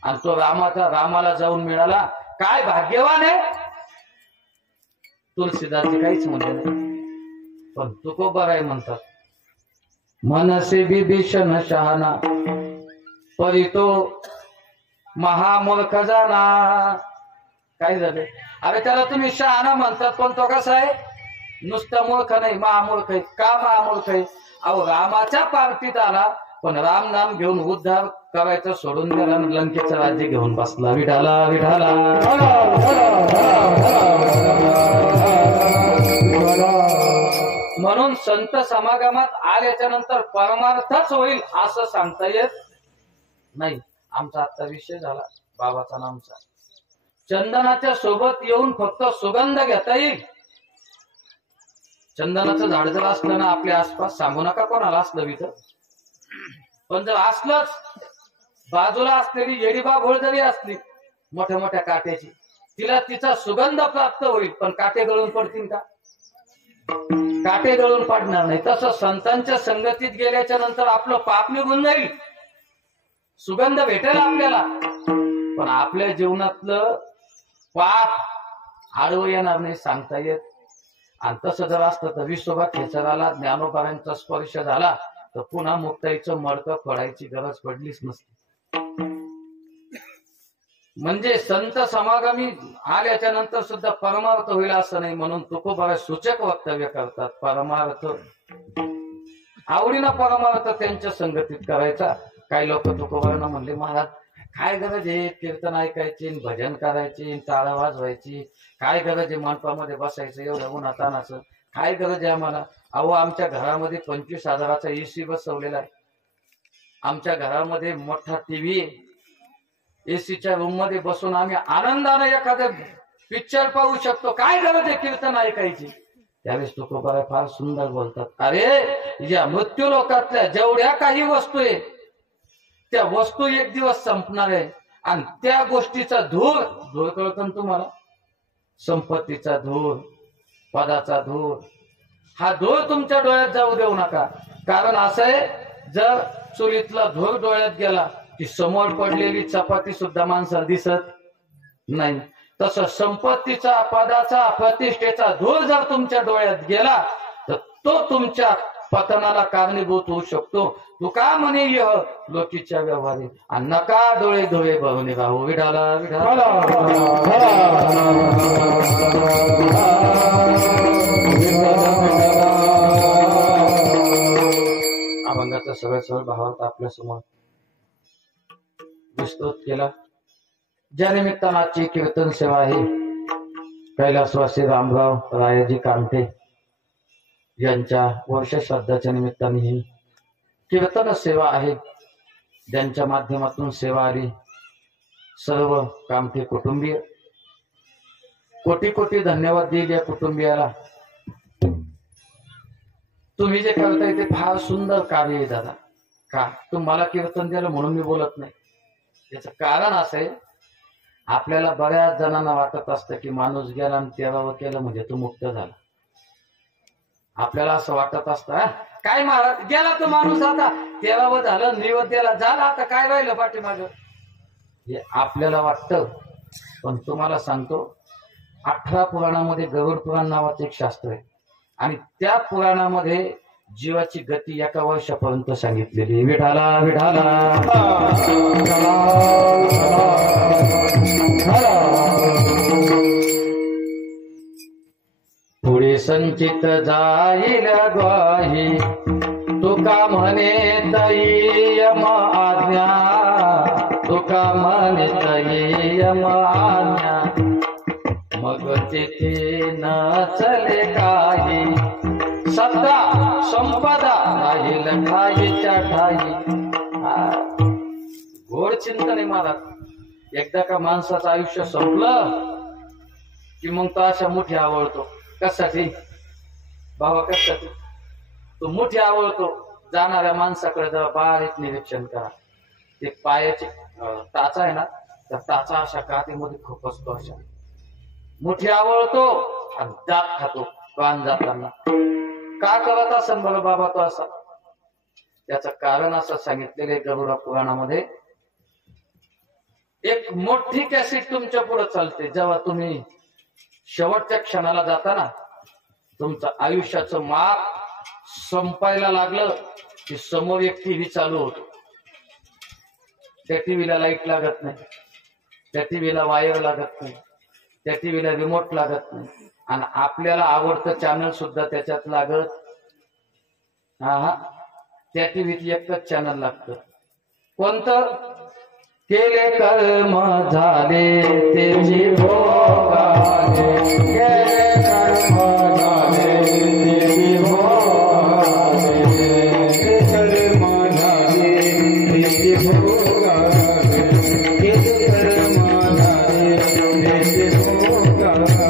आणि तो रामाला जाऊन मिळाला. काय भाग्यवान आहे. तुलसीदासजी काहीच म्हणले नाही. पण तुकोबा म्हणतात मनसे विभीषण शहाणा परितो महामूर्ख जाना. काय झालं? अरे त्याला तुम्ही शहाणा म्हणतात पण तो कसा आहे? नुसता मूर्ख नाही, महामूर्ख आहे. का महामूर्ख आहे? अहो रामाच्या पार्टीत आला पण राम नाम घेऊन उद्धार करायचं सोडून दिला, लंकेचं राज्य घेऊन बसला. विठाला विठाला. म्हणून संत समागमात आल्याच्या नंतर परमार्थच होईल असं सांगता येत नाही. आमचा आजचा विषय झाला बाबाचा नामचा. चंदनाच्या सोबत येऊन फक्त सुगंध घेता येईल. चंदनाचं झाड जर असलं ना आपल्या आसपास, सांगू नका कोणाला असलं इथं, पण जर असलंच बाजूला असलेली येडीबाभोळ जरी असली मोठ्या मोठ्या काट्याची, तिला तिचा सुगंध प्राप्त होईल. पण काटे गळून पडतील का? काटे गळून पडणार नाही. तसं संतांच्या संगतीत गेल्याच्या नंतर आपलं पाप निघून जाईल, सुगंध भेटेल आपल्याला. पण आपल्या जीवनातलं पाप आडवं येणार नाही, सांगता येत. आणि तसं जर असतं तर विसोबा खेचराला ज्ञानोबांचा स्पर्श झाला तर पुन्हा मुक्ताईचं मडकं फोडायची गरज पडलीच नसती. म्हणजे संत समागमी आल्याच्या नंतर सुद्धा परमार्थ होईल असं नाही, म्हणून तुकोबा सूचक वक्तव्य करतात. परमार्थ आवडीनं परमार्थ त्यांच्या संगतीत करायचा. काही लोक तुकोबांना म्हणले, महाराज काय गरज आहे कीर्तन ऐकायची, भजन करायची, टाळा वाजवायची, काय गरज आहे मंडपामध्ये बसायचं एवढं उन्हातानाचं, काय गरज आहे आम्हाला? अहो आमच्या घरामध्ये 25,000चा एसी बसवलेला आहे, आमच्या घरामध्ये मोठा टीव्ही आहे, एसीच्या रूम मध्ये बसून आम्ही आनंदाने एखादं पिक्चर पाहू शकतो, काय गरज आहे कीर्तन ऐकायची? त्यावेळेस तुकोबा फार सुंदर बोलतात, अरे या मृत्यू लोकातल्या जेवढ्या काही वस्तू आहे त्या वस्तू एक दिवस संपणार आहे, आणि त्या गोष्टीचा धूर कळतो ना तुम्हाला, संपत्तीचा धूर, पदाचा धूर, हा धूर तुमच्या डोळ्यात जाऊ देऊ नका. कारण असं आहे, जर चुलीतला धूर डोळ्यात गेला की समोर पडलेली चपाती सुद्धा माणसाला दिसत नाही. तसं संपत्तीचा, पदाचा, प्रतिष्ठेचा धूर जर तुमच्या डोळ्यात गेला तर तो तुमच्या पतनाला कारणीभूत होऊ शकतो. तुका म्हणे यह लोकीच्या व्यवहारी, आणि नका डोळे डोळे भरून राहू. विठाला विठाला अभंगाचा सरळ सरळ भावार्थ आपल्या समोर विस्तृत केला. ज्या निमित्तानं आजची कीर्तन सेवा आहे, कैलासवासी रामराव रायाजी कामठे यांच्या वर्ष श्राद्धाच्या निमित्ताने ही कीर्तन सेवा आहे, ज्यांच्या माध्यमातून सेवा आली. सर्व कामठे कुटुंबीय कोटी कोटी धन्यवाद देईल या कुटुंबियाला. तुम्ही जे करताय ते फार सुंदर कार्य आहे दादा. का तुम्हाला कीर्तन दिलं म्हणून मी बोलत नाही, याचं कारण असं आहे, आपल्याला बऱ्याच जणांना वाटत असतं की माणूस गेला आणि 13वं केलं म्हणजे तो मुक्त झाला. आपल्याला असं वाटत असतं, काय महाराज गेला तो माणूस, आता 13वं झालं, नैवेद्याला झालं, आता काय राहिलं पाठीमागं, हे आपल्याला वाटतं. पण तुम्हाला सांगतो, 18 पुराणामध्ये गरुड पुराण नावाचं एक शास्त्र आहे, आणि त्या पुराणामध्ये जीवाची गती एका वर्षापर्यंत सांगितलेली. विठाला विठाला पुढे संचित जाईल ग्वाही, तुका म्हणे तयम आज्ञा, तुका म्हणे तयम आज्ञा, मग तेथे न चले काही, सत्ता संपदा राहील ठाईच्या ठाई. गोड चिंतन आहे महाराज. एकदा का माणसाचं आयुष्य संपलं की मग तो अशा मुठी आवळतो. कशासाठी बाबा, कशासाठी? तो मुठी आवळतो. जाणाऱ्या माणसाकडे जरा बारीक निरीक्षण करा, ते पायाची टाचा आहे ना, तर टाचा अशा काठीमध्ये खुपसतो, अशा मुठी आवळतो आणि दात खातो कान जाताना. का करत असेल बरं बाबा तो असा? त्याचं कारण असं सांगितलेले गरुडा पुराणामध्ये. एक मोठी कॅसेट तुमच्या पुढे चालते, जेव्हा तुम्ही शेवटच्या क्षणाला जाताना, तुमचं आयुष्याचं माप संपायला लागलं की समोर एक टीव्ही चालू होतो. त्या टीव्हीला लाईट लागत नाही, त्या टीव्हीला वायर लागत नाही, त्या टीव्हीला रिमोट लागत नाही, आणि आपल्याला आवडतं चॅनल सुद्धा त्याच्यात लागत. त्या टीव्हीत एकच चॅनल लागतं. कोणतं? केले कर्म झाले त्याची भोगाले, केले कर्म झाले त्याची भोगाले, कर्म झाले त्याची भोगाले, केले कर्म झाले त्याची भोगाले.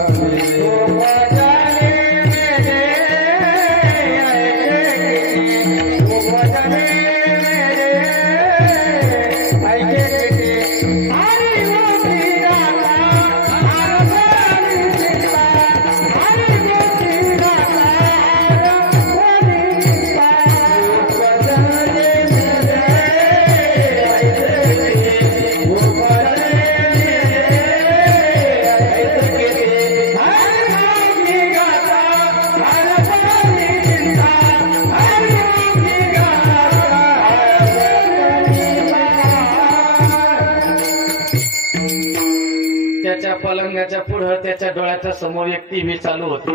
पलंगाच्या पुढं त्याच्या डोळ्याच्या समोर एक टीव्ही चालू होती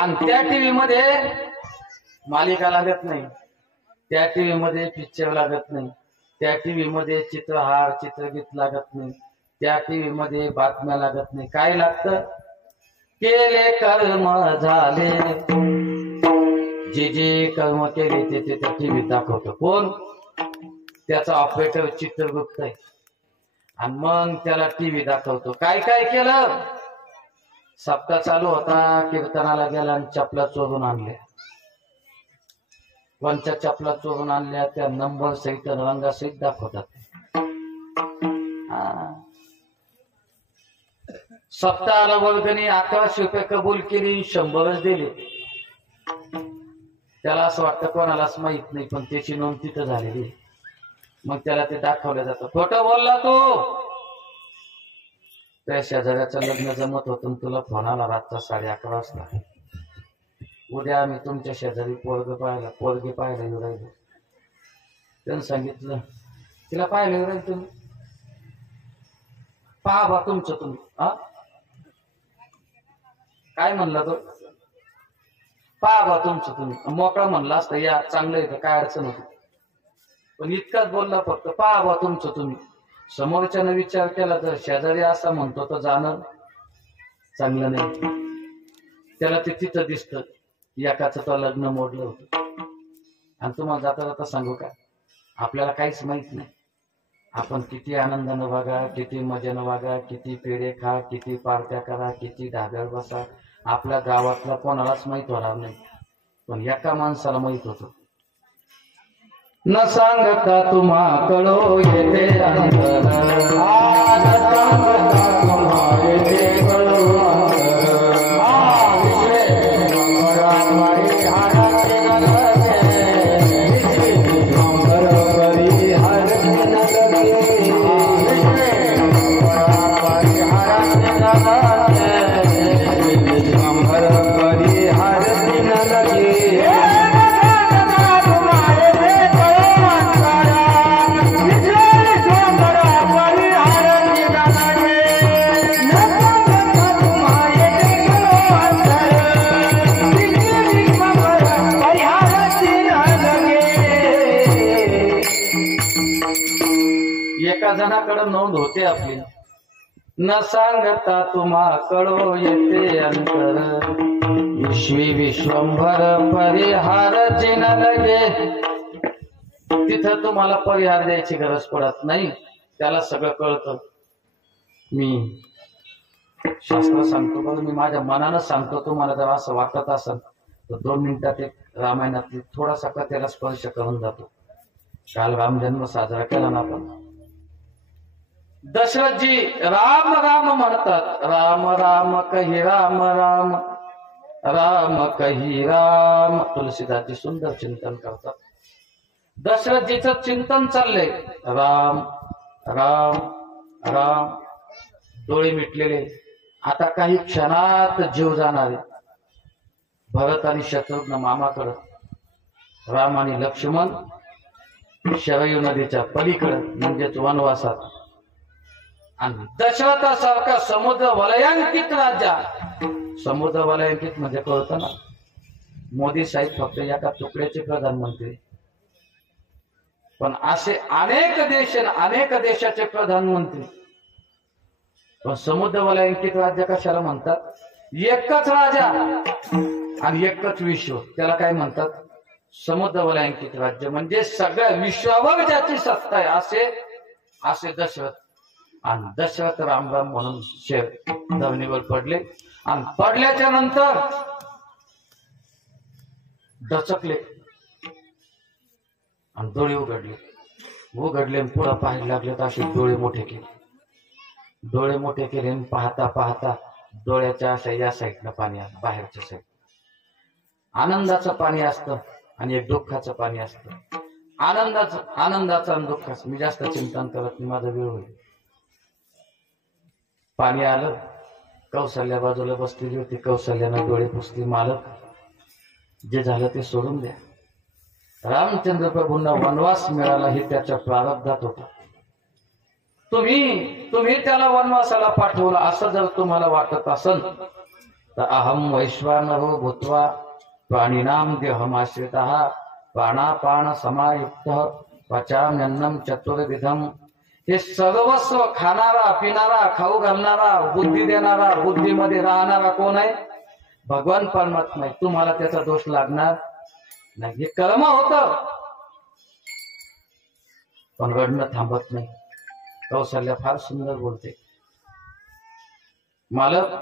आणि त्या टीव्ही मध्ये मालिका लागत नाही, त्या टीव्ही मध्ये पिक्चर लागत नाही, त्या टीव्ही मध्ये चित्रहार चित्रगीत लागत नाही, त्या टीव्ही मध्ये बातम्या लागत नाही. काय लागतं? केले कर्म झाले, जे जे कर्म केले ते त्या टीव्हीत दाखवतो. कोण? त्याचा ऑपरेटर चित्रगुप्त आहे. आणि मग त्याला टीव्ही दाखवतो. काय काय केलं? सप्ताह चालू होता, कीर्तनाला गेला आणि चपला चोरून आणल्या. कोणत्या चपला चोरून आणल्या? त्या नंबर सहित रंगासहित दाखवतात. सप्ताहाला वर्गणी 1100 रुपये कबूल केली, 100च दिले. त्याला असं वाटतं कोणालाच माहित नाही, पण त्याची नोंद तिथं झालेली. मग त्याला ते दाखवलं जातं. खोटं बोलला तू. त्या शेजाऱ्याचं लग्न जमत होतं, तुला फोन आला रातचा 11:30 वाजता. उद्या आम्ही तुमच्या शेजारी पोरगी पाहायला येऊ राहिलो. त्यानं सांगितलं, तिला पाहायला येऊ राहील तुम्ही? पहा बा तुमचं तुम्ही. काय म्हणला तो? पहा बा तुमचं तुम्ही. मोकळा म्हणला असतं, या चांगलं येतं, काय अडचण होती. पण इतकाच बोलला फक्त, पहा बा तुमचं तुम्ही. समोरच्यानं विचार केला तर शेजारी असा म्हणतो तर जाणं चांगलं नाही. त्याला ते तिथं दिसतं एकाचं तर लग्न मोडलं होतं. आणि तुम्हाला जाता जाता सांगू का, आपल्याला काहीच माहित नाही. आपण किती आनंदानं वागा, किती मजेनं वागा, किती पेढे खा, किती पार्ट्या करा, किती धाब्यावर बसा, आपल्या गावातला कोणालाच माहित होणार नाही. पण एका माणसाला माहित होतं. न सांगता तुम्हा कळो येते अंतर, न सांगता तुम्हा येते कळो अंतर. एका जणाकडे नोंद होते आपली. न सांगता तुम्हा कळो येते अंतर, विश्वी विश्वंभर परिहार चिन लगे. तिथं तुम्हाला परिहार द्यायची गरज पडत नाही, त्याला सगळं कळतं. मी शास्त्र सांगतो बरं, मी माझ्या मनानं सांगतो. तुम्हाला जर असं वाटत असेल तर 2 मिनिटात एक रामायणातली थोडासा कथेला स्पर्श करून जातो. काल रामजन्म साजरा केला ना आपण. दशरथजी राम राम म्हणतात. राम राम कही राम राम, राम कही राम. तुलसीदासजी सुंदर चिंतन करतात. दशरथजीचं चिंतन चाललंय, राम राम राम. डोळे मिटलेले. आता काही क्षणात जीव जाणारे. भरत आणि शत्रुघ्न मामाकडं, राम आणि लक्ष्मण शरयू नदीच्या पलीकडं म्हणजेच वनवासात. आणि दशरथासारखा समुद्र वलयांकित राज्या. समुद्र वलयांकित म्हणजे कळतं ना, मोदी साहेब फक्त एका तुकड्याचे प्रधानमंत्री, पण असे अनेक देश, अनेक देशाचे प्रधानमंत्री. पण समुद्र वलयांकित राज्य कशाला म्हणतात? एकच राजा आणि एकच विश्व, त्याला काय म्हणतात? समुद्र वलयांकित राज्य. म्हणजे सगळ्या विश्वावर ज्याची सत्ता आहे असे दशरथ. आणि दशरथ राम राम म्हणून जमिनीवर पडले. आणि पडल्याच्या नंतर दचकले आणि डोळे उघडले पुढे पाहायला लागले. तर असे डोळे मोठे केले आणि पाहता पाहता डोळ्याच्या अशा या साईडला पाणी आलं, बाहेरच्या साईड. आनंदाचं पाणी असतं आणि एक दुःखाचं पाणी असतं. आनंदाचं आणि दुःखाचं मी जास्त चिंतन करत नाही, माझा वेळ होईल. पाणी आलं, कौशल्या बाजूला बसलेली होती. कौशल्यानं डोळे पुसले. मालक, जे झालं ते सोडून द्या. रामचंद्र प्रभूंना वनवास मिळाला हे त्याच्या प्रारब्धात होता. तुम्ही त्याला वनवासाला पाठवलं असं जर तुम्हाला वाटत असेल तर अहम वैश्वानरो भूत्वा प्राणिनाम देहमाश्रितः प्राणापान समायुक्त पचाम्यन्नम चतुर्विधम। हे सर्वस्व खाणारा पिणारा खाऊ घालणारा बुद्धी देणारा बुद्धीमध्ये राहणारा कोण आहे? भगवान परमात्मा आहे। तुम्हाला त्याचा दोष लागणार नाही, हे कर्म होत पण रडणं थांबत नाही। कौशल्या फार सुंदर बोलते, मालक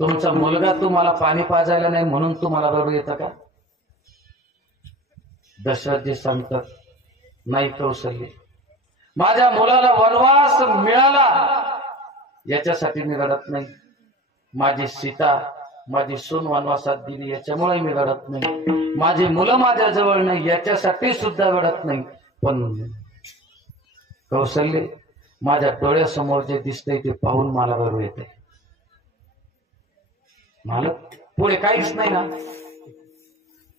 तुमचा मुलगा तुम्हाला पाणी पाजायला नाही म्हणून तुम्हाला रडू येतं का? दशरथजी सांगतात नाही कौशल्य, माझ्या मुलाला वनवास मिळाला याच्यासाठी मी रडत नाही, माझी सीता माझी सून वनवासात दिली याच्यामुळे मी रडत नाही, माझी मुलं माझ्या जवळ नाही याच्यासाठी सुद्धा रडत नाही, पण कौशल्य माझ्या डोळ्यासमोर जे दिसतंय ते पाहून मला रडू येते। मालक पुढे काहीच नाही ना,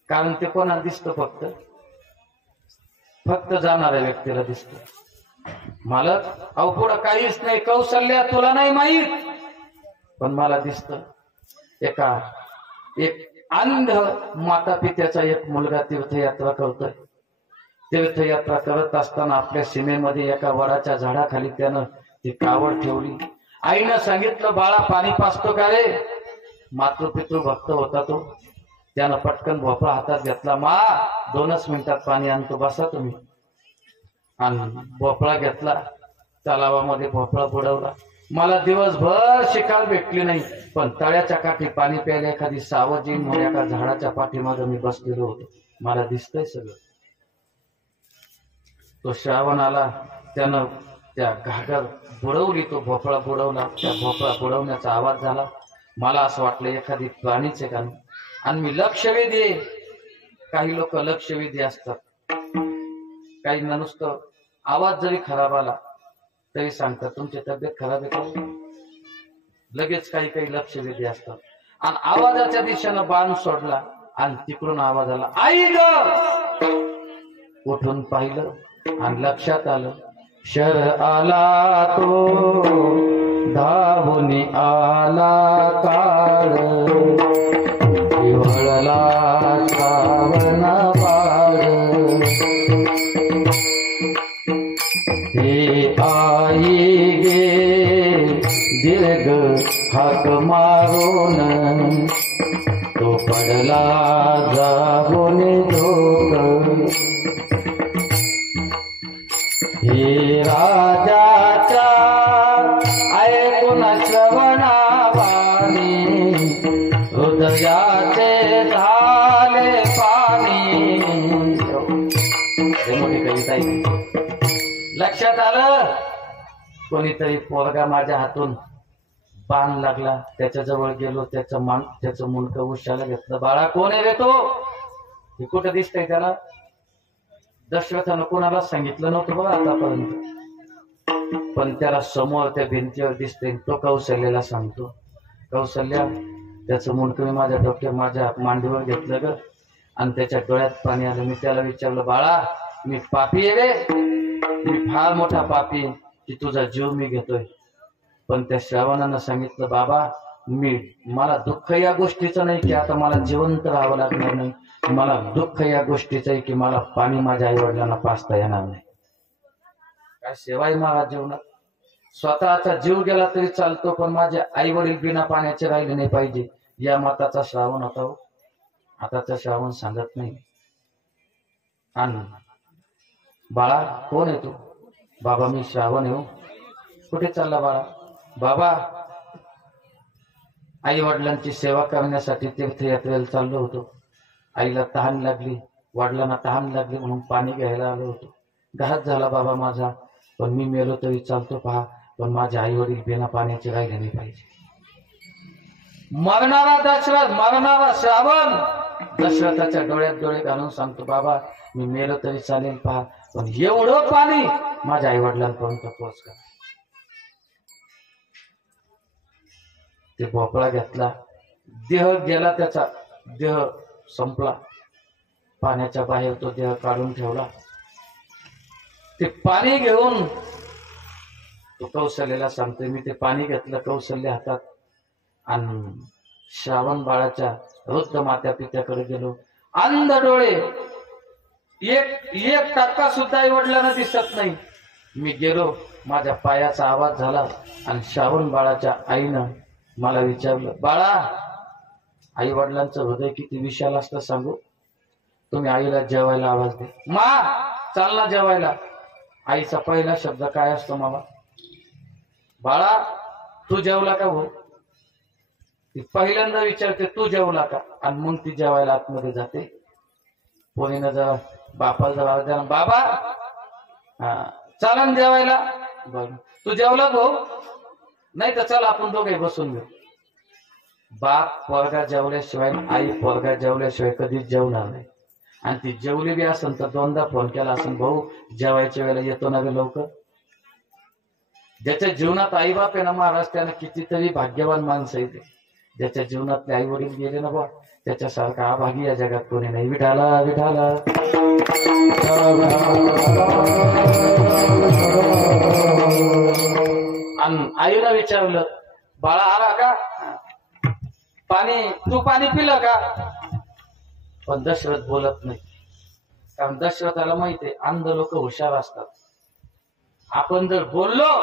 कारण ते कोणाला दिसतं? फक्त जाणाऱ्या व्यक्तीला दिसतं। मालक अहो पुढं काहीच नाही, कौशल्या तुला नाही माहीत पण मला दिसतं। एक अंध माता पित्याचा एक मुलगा तीर्थयात्रा करतोय, तीर्थयात्रा करत असताना आपल्या सीमेमध्ये एका वडाच्या झाडाखाली त्यानं ती कावड ठेवली। आईनं सांगितलं बाळा पाणी पाजतो का रे? मातृपितृ भक्त होता तो, त्यानं पटकन भोपळा हातात घेतला, मा 2 मिनिटात पाणी आणतो बसा तुम्ही। आणि भोपळा घेतला, तलावामध्ये भोपळा बुडवला। मला दिवसभर शिकार भेटली नाही पण तळ्याच्या काठी पाणी प्यायला एखादी सावजी म्हणून एका झाडाच्या पाठीमागे मी बसलेलो होतो, मला दिसतंय सगळं। तो श्रावण आला, त्यानं त्या घागर बुडवली, तो भोपळा बुडवला, त्या भोपळा बुडवण्याचा आवाज झाला। मला असं वाटलं एखादी प्राणीच आहे का, आणि मी लक्षवेधी आहे। काही लोक लक्षवेधी असतात, काही नुसतं आवाज जरी खराब आला तरी सांगतात तुमची तब्येत खराब आहे का, लगेच काही लक्षवेधी असतात। आणि आवाजाच्या दिशेनं बाण सोडला आणि तिकडून आवाज आला आई ग, उठून पाहिलं आणि लक्षात आलं शर आला तो धावून आला काळ, हिवाळला श्रावण बाळ, हे आई गे दीर्घ हाक मारून तो पडला जागून झोप, हे राजाच्या ऐकून श्रवणावाणी हृदयाचे झाले पाणी। मोठी कविता आहे। लक्षात आलं कोणीतरी पोरगा माझ्या हातून बाण लागला, त्याच्या जवळ गेलो, त्याचं मुंडकं उशाला घेतलं, बाळा कोण आहे रे तो? हे कुठं दिसतंय त्याला? दशरथानं कोणाला सांगितलं नव्हतं बघा आतापर्यंत, पण त्याला समोर त्या भिंतीवर दिसतंय, तो कौशल्याला सांगतो, कौशल्या त्याचं मुंडकं मी माझ्या मांडीवर घेतलं ग, आणि त्याच्या डोळ्यात पाणी आलं। मी त्याला विचारलं बाळा मी पापी आहे रे, मी फार मोठा पापी की तुझा जीव मी घेतोय, पण त्या श्रावणानं सांगितलं बाबा मला दुःख या गोष्टीचं नाही की आता मला जिवंत राहावं लागणार नाही, मला दुःख या गोष्टीचं आहे की मला पाणी माझ्या आई वडिलांना पाजता येणार नाही। काय सेवा आहे महाराज जीवनात? स्वतःचा जीव गेला तरी चालतो पण माझे आई वडील बिना पाण्याचे राहिले नाही पाहिजे, या मताचा श्रावण होता हो। आताचा श्रावण सांगत नाही। आणि बाळा कोण आहे तू? बाबा मी श्रावण आहे हो। कुठे चालला बाळा? बाबा आई वडिलांची सेवा करण्यासाठी तीर्थयात्रेला चाललो होतो, आईला तहान लागली, वडिलांना तहान लागली म्हणून पाणी घ्यायला आलो होतो, घात झाला बाबा माझा, पण मी मेलो तरी चालतो पहा, पण माझे आई वडील बिना पाण्याचे राहिले नाही पाहिजे। मरणारा दशरथ, मरणारा श्रावण दशरथाच्या डोळ्यात डोळे घालून सांगतो बाबा मी मेलो तरी चालेल पहा, पण एवढं पाणी माझ्या आई वडिलांपर्यंत पोहोच करा। ते भोपळा घेतला, देह गेला, त्याचा देह संपला, पाण्याच्या बाहेर तो देह काढून ठेवला। ते पाणी घेऊन तो कौशल्याला सांगतोय, मी ते पाणी घेतलं कौशल्य हातात आणि श्रावण बाळाच्या वृद्ध मात्या पित्याकडे गेलो. अंध डोळे, एक टक्का सुद्धा आई वडिलांना दिसत नाही. मी गेलो, माझ्या पायाचा आवाज झाला आणि श्रावण बाळाच्या आईनं मला विचारलं, बाळा, आई वडिलांचं हृदय किती विशाल असतं सांगू. तुम्ही आईला जेवायला आवाज दे. मा, चाल ना जेवायला. आईचा पहिला शब्द काय असतो मामा? बाळा, तू जेवला का हो? ती पहिल्यांदा विचारते तू जेवला का, आणि मग ती जेवायला आतमध्ये जाते. पोरीनं जरा बापाला जरा आवाज द्या, बाबा चालन जेवायला. बरं, तू जेवला भाऊ? नाही तर चल आपण दोघे बसून घेऊ. बाप पोरगा जेवल्याशिवाय, आई पोरगा जेवल्याशिवाय कधीच जेवणार नाही. आणि ती जेवली बी असेल तर दोनदा फोन केला असेल, भाऊ जेवायच्या वेळेला येतो ना गे लवकर. ज्याच्या जीवनात आई बाप आहे ना महाराज, त्यानं कितीतरी भाग्यवान माणसं येते. ज्याच्या जीवनातले आई वडील गेले ना बा, त्याच्यासारखा अभागी या जगात कोणी नाही. विठाला विठाला. आणि आईला विचारलं, बाळा आला का? पाणी, तू पाणी पिलं का? पण दशरथ बोलत नाही, कारण दशरथाला माहितीये अंध लोक हुशार असतात. आपण जर बोललो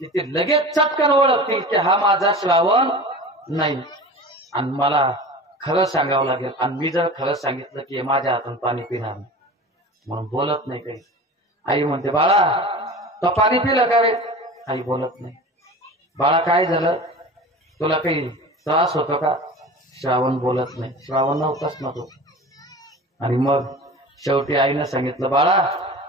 की ते लगेच चटकन ओळखतील की हा माझा श्रावण नाही, आणि मला खरं सांगावं लागेल. आणि मी जर खरं सांगितलं की माझ्या हातून पाणी पिणार नाही, म्हणून बोलत नाही काही. आई म्हणते, बाळा तो पाणी पिलं का रे? आई बोलत नाही. बाळा काय झालं, तुला काही त्रास होतो का? श्रावण बोलत नाही. श्रावण नव्हताच ना तो. आणि मग शेवटी आईनं सांगितलं, बाळा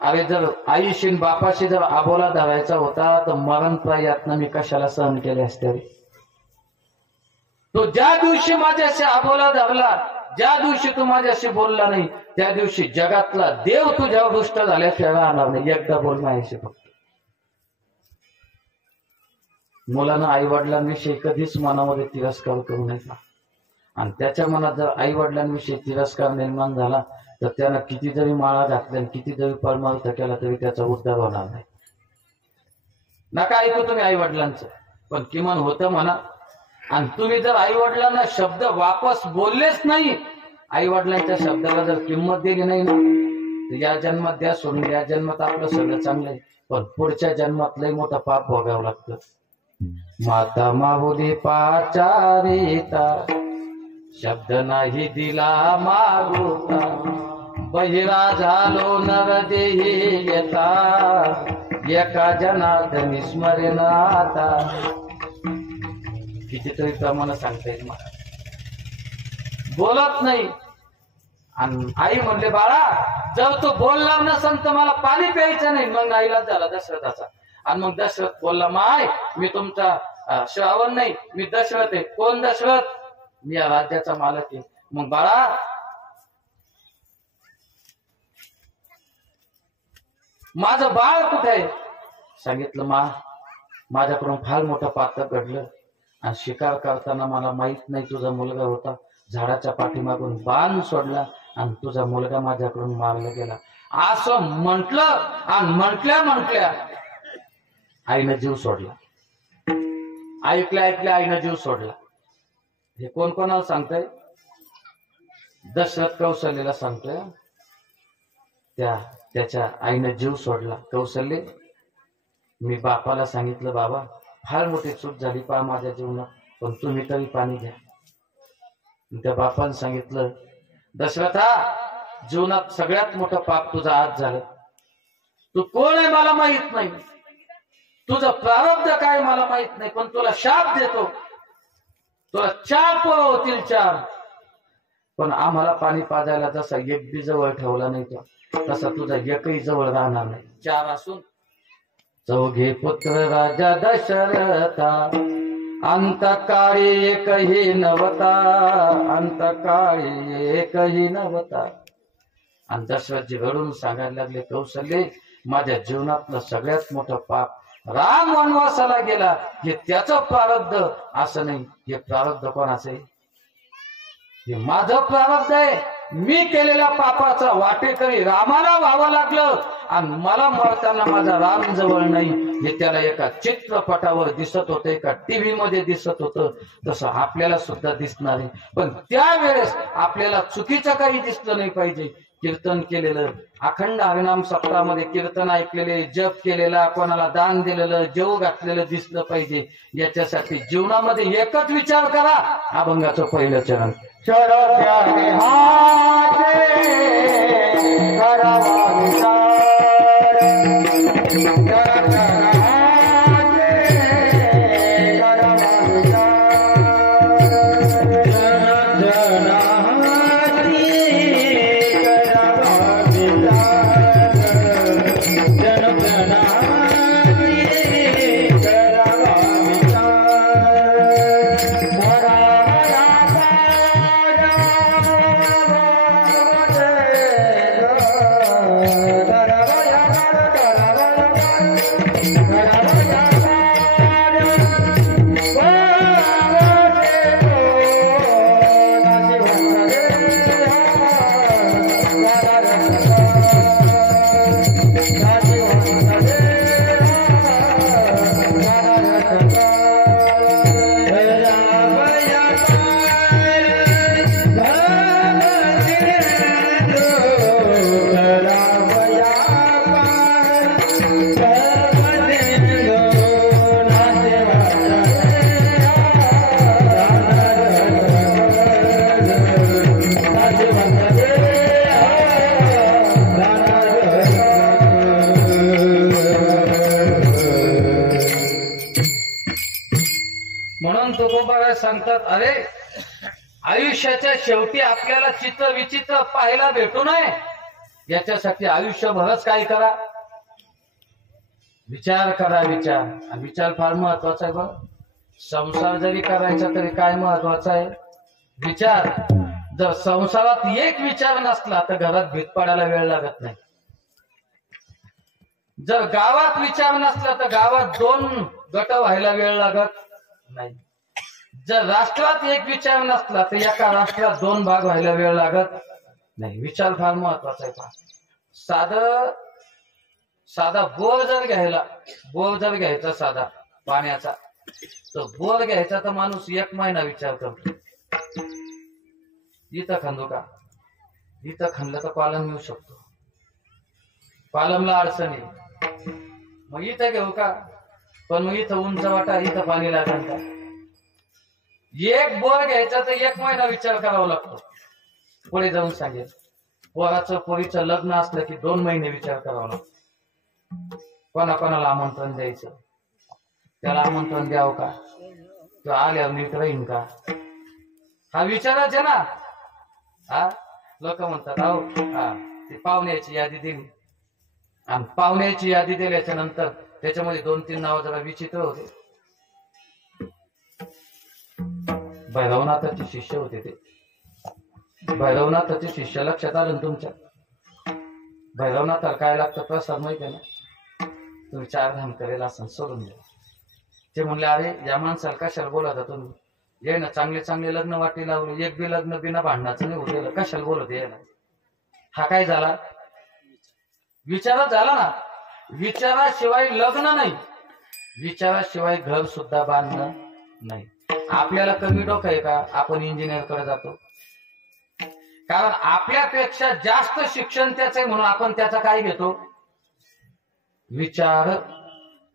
अरे जर आईशी बापाशी जर आबोला धरायचा होता तर मरणप्राय यातना मी कशाला सहन केले असते. तो ज्या दिवशी माझ्याशी आबोला धरला, ज्या दिवशी तू माझ्याशी बोलला नाही, त्या दिवशी जगातला देव तुझ्यावर दुष्ट झाल्याशिवाय राहणार नाही. एकदा बोल माझ्याशी फक्त. मुलानं आई वडिलांविषयी कधीच मनामध्ये तिरस्कार करू नये. आणि त्याच्या मनात जर आई वडिलांविषयी तिरस्कार निर्माण झाला तर त्यानं किती जरी माळा घातल्या, किती जरी परमार्थ केला तरी त्याचा उद्धार होणार नाही. नका ऐकू तुम्ही आई वडिलांचं, पण किमान होतं म्हणा. आणि तुम्ही जर आई वडिलांना शब्द वापस बोललेच नाही, आई वडिलांच्या शब्दाला जर किंमत दिली नाही ना, तर या जन्मात द्या सोडून. या जन्मात आपलं सगळं चांगलं आहे, पण पुढच्या जन्मात लय मोठं पाप भोगावं लागतं. माता माहुली पाचारिता, शब्द नाही दिला मागुता, बहिरा झालो नर देही येता, एका जनार्दनी स्मरण आता. कितीतरी प्रमाण सांगता येईल मला. बोलत नाही. आणि आई म्हणले, बाळा जर तू बोलला नसेल तर मला पाणी प्यायचं नाही. मग आईला झाला दशरथाचा. आणि मग दशरथ बोलला, माय मी तुमचा श्रावण नाही, मी दशरथ आहे. कोण दशरथ? मी या राज्याचा मालक आहे. मग बाळा माझं बाळ कुठे आहे? सांगितलं, माझ्याकडून फार मोठं पातक घडलं आणि शिकार करताना मला माहित नाही तुझा मुलगा होता. झाडाच्या पाठीमागून बाण सोडला आणि तुझा मुलगा माझ्याकडून मारला गेला. असं म्हटलं आणि म्हटल्या आईनं जीव सोडला. ऐकल्या आईनं जीव सोडला. हे कोण कोणाला सांगतंय? दशरथ कौशल्याला सांगतोय. त्याच्या आईनं जीव सोडला. कौशल्य, मी बापाला सांगितलं, बाबा फार मोठी चूक झाली पहा माझ्या जीवनात, पण तुम्ही तरी पाणी घ्या. त्या बापानं सांगितलं, दशरथा जीवनात सगळ्यात मोठं पाप तुझं आज झालं. तू कोण आहे मला माहित नाही, तुझं प्रारब्ध काय मला माहित नाही, पण तुला शाप देतो. तुला 4 पोरं होतील, 4. पण आम्हाला पाणी पाजायला जसा एक बी जवळ ठेवला नाही तो, तसा तुझा एकही जवळ राहणार नाही. 4 असून 4 पुत्र राजा दशरथा, अंतकाळी एकही नवता, अंतकाळी एकही नवता. आणि दशरथजी रडून सांगायला लागले, कौशल्य माझ्या जीवनातलं सगळ्यात मोठं पाप राम वनवासाला गेला, हे त्याचं प्रारब्ध. असं नाही, हे प्रारब्ध कोणाचं आहे? हे माझं प्रारब्ध आहे. मी केलेल्या पापाचा वाटेकरी रामाला व्हावं लागलं आणि मला मरताना माझा राम जवळ नाही हे त्याला एका चित्रपटावर दिसत होतं, एका टीव्ही मध्ये दिसत होतं. तसं आपल्याला सुद्धा दिसणार आहे. पण त्यावेळेस आपल्याला चुकीचं काही दिसलं नाही पाहिजे. कीर्तन केलेलं, अखंड हरिनाम सप्ताहामध्ये कीर्तन ऐकलेले, जप केलेला, कोणाला दान दिलेलं, जेव घातलेलं दिसलं पाहिजे. याच्यासाठी जीवनामध्ये एकच विचार करा, अभंगाचं पहिलं चरण. सांगतात, अरे आयुष्याच्या शेवटी आपल्याला चित्र विचित्र पाहायला भेटू नये याच्यासाठी आयुष्यभरच काय करा, विचार करा. विचार फार महत्वाचा आहे. बघ, संसार जरी करायचा तरी काय महत्वाचा आहे, विचार. जर संसारात एक विचार नसला तर घरात भीत पडायला वेळ लागत नाही. जर गावात विचार नसला तर गावात 2 गट व्हायला वेळ लागत नाही. जर राष्ट्रात एक विचार नसला तर एका राष्ट्रात 2 भाग व्हायला वेळ लागत नाही. विचार फार महत्वाचा आहे. साधा बोर जर घ्यायचा साधा पाण्याचा, तर बोर घ्यायचा तर माणूस 1 महिना विचार करतो, इथं खंदू का, इथं खणलं तर पालन येऊ शकतो, पालमला अडचणी, मग इथं घेऊ का, पण मग इथं उंच वाटा, इथं पाणी लागेल का. एक बोर घ्यायचा तर 1 महिना विचार करावा लागतो. पुढे जाऊन सांगेल, पोरीचं लग्न असलं की 2 महिने विचार करावा लागतो. कोणाला आमंत्रण द्यायचं, त्याला आमंत्रण द्यावं का, तो आल्यावर नीट राहीन का, हा विचारायचा ना. हा लोक म्हणतात, अहो हा ती पाहुण्याची यादी दिली, आणि पाहुण्याची यादी दिल्याच्या नंतर त्याच्यामध्ये 2-3 नाव जरा विचित्र होते. भैरवनाथाचे शिष्य होते ते. भैरवनाथाचे शिष्य लक्षात आलं तुमच्या. भैरवनाथाला काय लागतं प्रसाद माहिती ना, तुम्ही 4 धाम करेल असं सोडून द्या. ते म्हणले, अरे या माणसाला कशाला बोलवता तुम्ही, ये ना चांगले लग्न वाटी लावले, एक बी लग्न बिना भांडणाचं नाही उरलेलं, कशाला बोलत यायला. हा काय झाला, विचारात झाला ना. विचाराशिवाय लग्न नाही, विचाराशिवाय घर सुद्धा बांधणं नाही. आपल्याला कमी डोकं आहे का, आपण इंजिनिअरकडे जातो, कारण आपल्यापेक्षा जास्त शिक्षण त्याचं आहे म्हणून आपण त्याचा काय घेतो, विचार.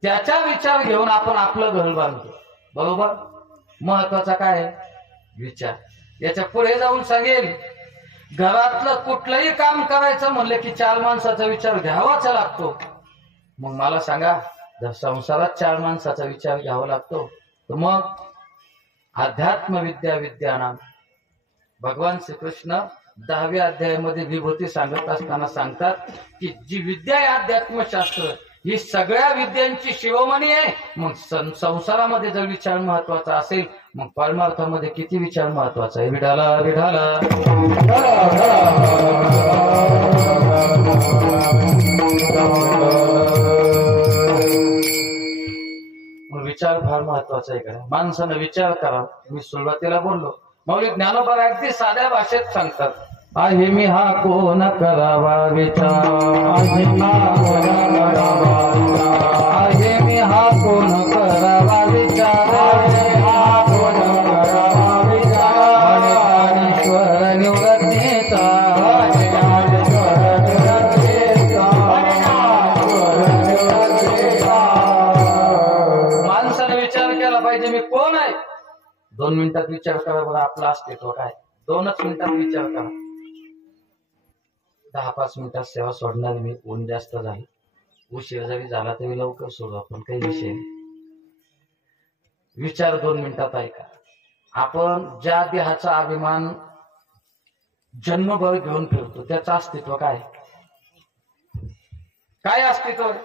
त्याचा विचार घेऊन आपण आपलं घर बांधतो. बरोबर. महत्वाचा काय आहे, विचार. याच्या पुढे जाऊन सांगेल, घरातलं कुठलंही काम करायचं म्हणलं की 4 माणसाचा विचार घ्यावाच लागतो. मग मला सांगा, जर संसारात 4 माणसाचा विचार घ्यावा लागतो तर मग अध्यात्म विद्यानाम. भगवान श्रीकृष्ण 10व्या अध्यायामध्ये विभूती सांगत असताना सांगतात की जी विद्या आहे अध्यात्मशास्त्र, ही सगळ्या विद्यांची शिरोमणी आहे. मग संसारामध्ये जर विचार महत्वाचा असेल, मग परमार्थामध्ये किती विचार महत्वाचा आहे. विठाला विठाला विचार फार महत्वाचा आहे. का माणसानं विचार करा. मी सुरुवातीला बोललो, मौलिक ज्ञानोबा अगदी साध्या भाषेत सांगतात, आहे मी हा कोण करावा विचार, आहे मी हा कोण करावा विचार, ज्ञानेश्वर निवृत्तीचा, माणसाने विचार केला पाहिजे मी कोण आहे. 2 मिनिटात विचार करा बघा आपलं अस्तित्व काय. 2च मिनिटात विचार करा. 10-5 मिनिटात सेवा सोडणार मी. ऊन जास्त झाली, उशीर जरी झाला तरी लवकर सोडू आपण, काही विषय नाही. विचार 2 मिनिटात ऐका. आपण ज्या देहाचा अभिमान जन्मभर घेऊन फिरतो त्याचं अस्तित्व काय, काय अस्तित्व आहे.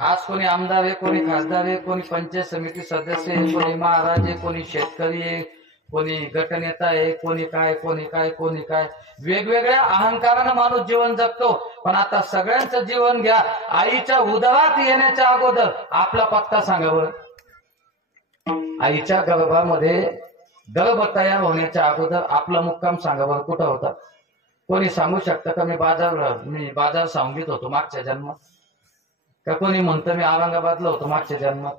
आज कोणी आमदार आहे, कोणी खासदार आहे, कोणी पंचायत समिती सदस्य आहे, कोणी महाराज आहे, कोणी शेतकरी आहे, कोणी गटनेता आहे, कोणी काय कोणी काय कोणी काय. वेगवेगळ्या अहंकारानं माणूस जीवन जगतो. पण आता सगळ्यांचं जीवन घ्या. आईच्या उदरात येण्याच्या अगोदर आपला पत्ता सांगा बरं. आईच्या गर्भामध्ये गर्भ तयार होण्याच्या अगोदर आपला मुक्काम सांगा बरं, कुठं होता. कोणी सांगू शकतं का मी बाजार सांगीत होतो मागच्या जन्मात, का कोणी म्हणतं मी औरंगाबादला होतो मागच्या जन्मात.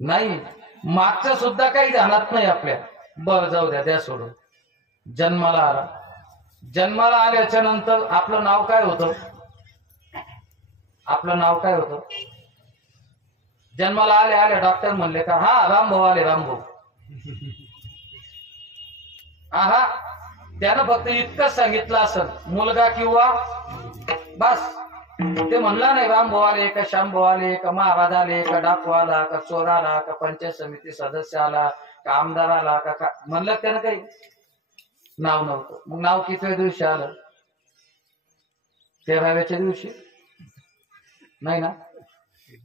नाही, मागचं सुद्धा काही ध्यानात नाही आपल्या. बरं जाऊ द्या, द्या सोडून. जन्माला आल्याच्या नंतर आपलं नाव काय होतं, आपलं नाव काय होतं. जन्माला आले डॉक्टर म्हणले का हा रामभाऊ आले, रामभाऊ. हा त्यानं फक्त इतकंच सांगितलं असं, मुलगा किंवा बस. ते म्हणला नाही रामभाऊ आले का, श्यामभाऊ आले का, महाराज आले का, डाकू आला का, चोर आला का, पंचायत समिती सदस्य आला का, आमदार आला का. म्हणलं त्यानं काही नाव नव्हतं. मग नाव किती दिवशी आलं, 13व्या दिवशी नाही ना.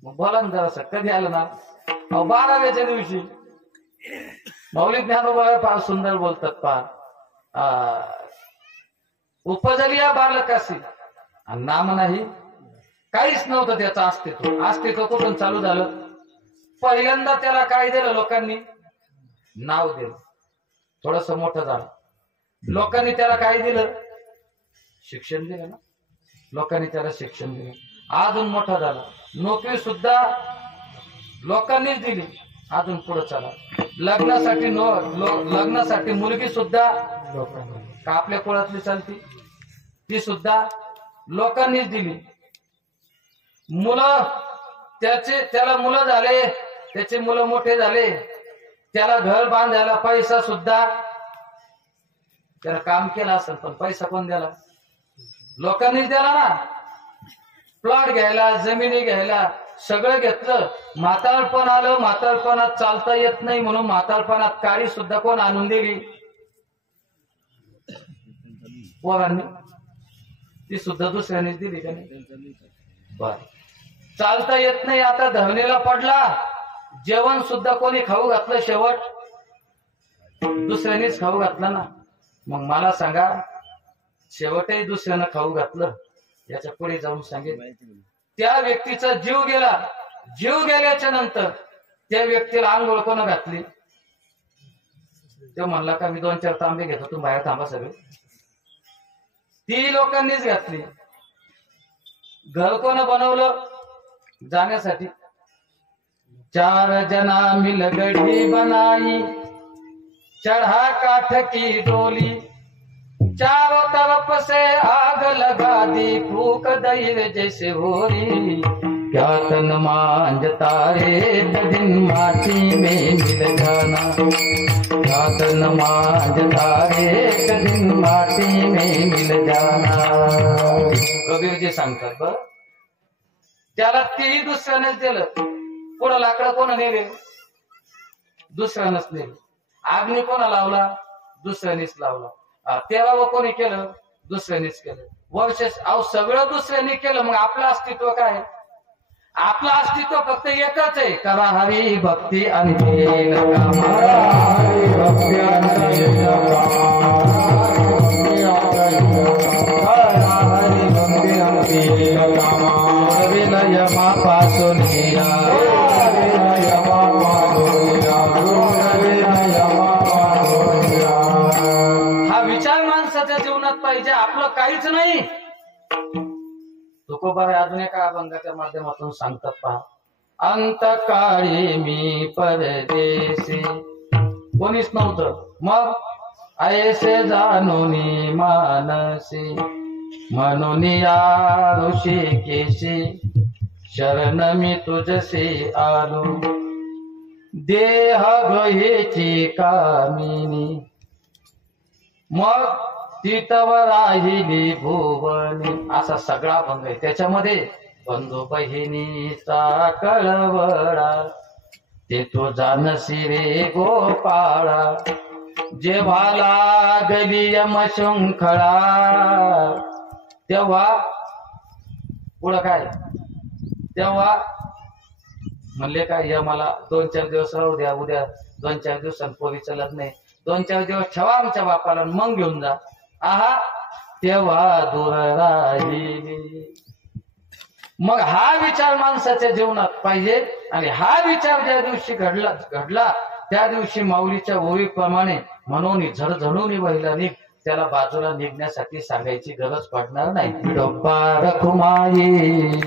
मग बोला ना जरासं, कधी आलं ना. 12व्या दिवशी. मौलिक ज्ञानोबा फार सुंदर बोलतात. फार उपजली या बालकाशी नाम नाही, काहीच नव्हतं त्याचं अस्तित्व. अस्तित्व कुठून चालू झालं, पहिल्यांदा त्याला काय दिलं लोकांनी, नाव दिलं. थोडस मोठं झालं, लोकांनी त्याला काय दिलं, शिक्षण दिलं ना. लोकांनी त्याला शिक्षण दिलं. अजून मोठा झाला, नोकरी सुद्धा लोकांनीच दिली. अजून पुढे चला, लग्नासाठी मुलगी सुद्धा का आपल्या कुळातली चालती, ती सुद्धा लोकांनीच दिली. मुलं त्याला मुलं झाले, त्याचे मुलं मोठे झाले, त्याला घर बांधायला पैसा सुद्धा त्याला काम केलं असेल, पण पैसा कोण द्याला, लोकांनीच द्याला ना. प्लॉट घ्यायला, जमिनी घ्यायला सगळं घेतलं. म्हातारपण आलं, म्हातारपणात चालता येत नाही म्हणून म्हातारपणात काळी सुद्धा कोण आणून दिली, पोरांनी. ती सुद्धा दुसऱ्यानेच दिली का नाही. बर, चालता येत नाही आता धरणीला पडला, जेवण सुद्धा कोणी खाऊ घातलं, शेवट दुसऱ्यानेच खाऊ घातलं ना. मग मला सांगा, शेवटही दुसऱ्यानं खाऊ घातलं, याच्या पुढे जाऊन सांगेल त्या व्यक्तीचा जीव गेला. जीव गेल्याच्या नंतर त्या व्यक्तीला आंघोळ कोण घातली, तो म्हणला का मी 2-4 तांबे घेतो, तुम्ही बाहेर थांबा सगळे. ती लोकांनीच घातली. घर कोण बनवलं जाण्यासाठी, 4 जना मिल गढ़ी बनाई, चढ़ा काठ की डोली, चारों तरफ से आग लगा दी, फूक दई जैसे होरी, क्या तन मांझता एक दिन माटी में मिल जाना, क्या तन मांझता एक दिन माटी में मिल जाना. कबीरजी सांगतात बर. त्याला तेही दुसऱ्यानेच दिलं. पुढं लाकडं कोण नेले, दुसऱ्यानंच नेले. आग्नी कोणा लावला, दुसऱ्यानेच लावला. तेरावं कोणी केलं, दुसऱ्यानेच केलं. वर्षेस सगळं दुसऱ्याने केलं. मग आपलं अस्तित्व काय, आपलं अस्तित्व फक्त एकच आहे, करा हरी भक्ती आणि पासून हा विचार माणसात पाहिजे, आपलं काहीच नाही. तुकोबाराय अजून एका अभंगाच्या माध्यमातून सांगतात पहा. अंतकाळी मी परदेशी, कोणीच नव्हतं, मग ऐसे जाणूनी मानसी, म्हणून या ऋषिकेशी शरण मी तुझसे आलो. देह गहेची कामिनी, मग ती तव राहिली भुवनी. असा सगळा अभंग आहे. त्याच्यामध्ये बंधू बहिणीचा कळवळा, ते तो जानसी रे गोपाळा. जेव्हा लागली यमशृंखळा, तेव्हा पुढं काय, तेव्हा म्हणले काय, यमाला 2-4 दिवस राहू द्या, उद्या 2-4 दिवसांपूर्वीचं लग्न आहे, 2-4 दिवस ठेवा आमच्या बापाला, मग घेऊन जा. आहा, तेव्हा दूर राहिली. मग हा विचार माणसाच्या जीवनात पाहिजे. आणि हा विचार ज्या दिवशी घडला त्या दिवशी माऊलीच्या ओळीप्रमाणे म्हणून झणझणून वहिला निघ, त्याला बाजूला निघण्यासाठी सांगायची गरज पडणार नाही. रखुमाई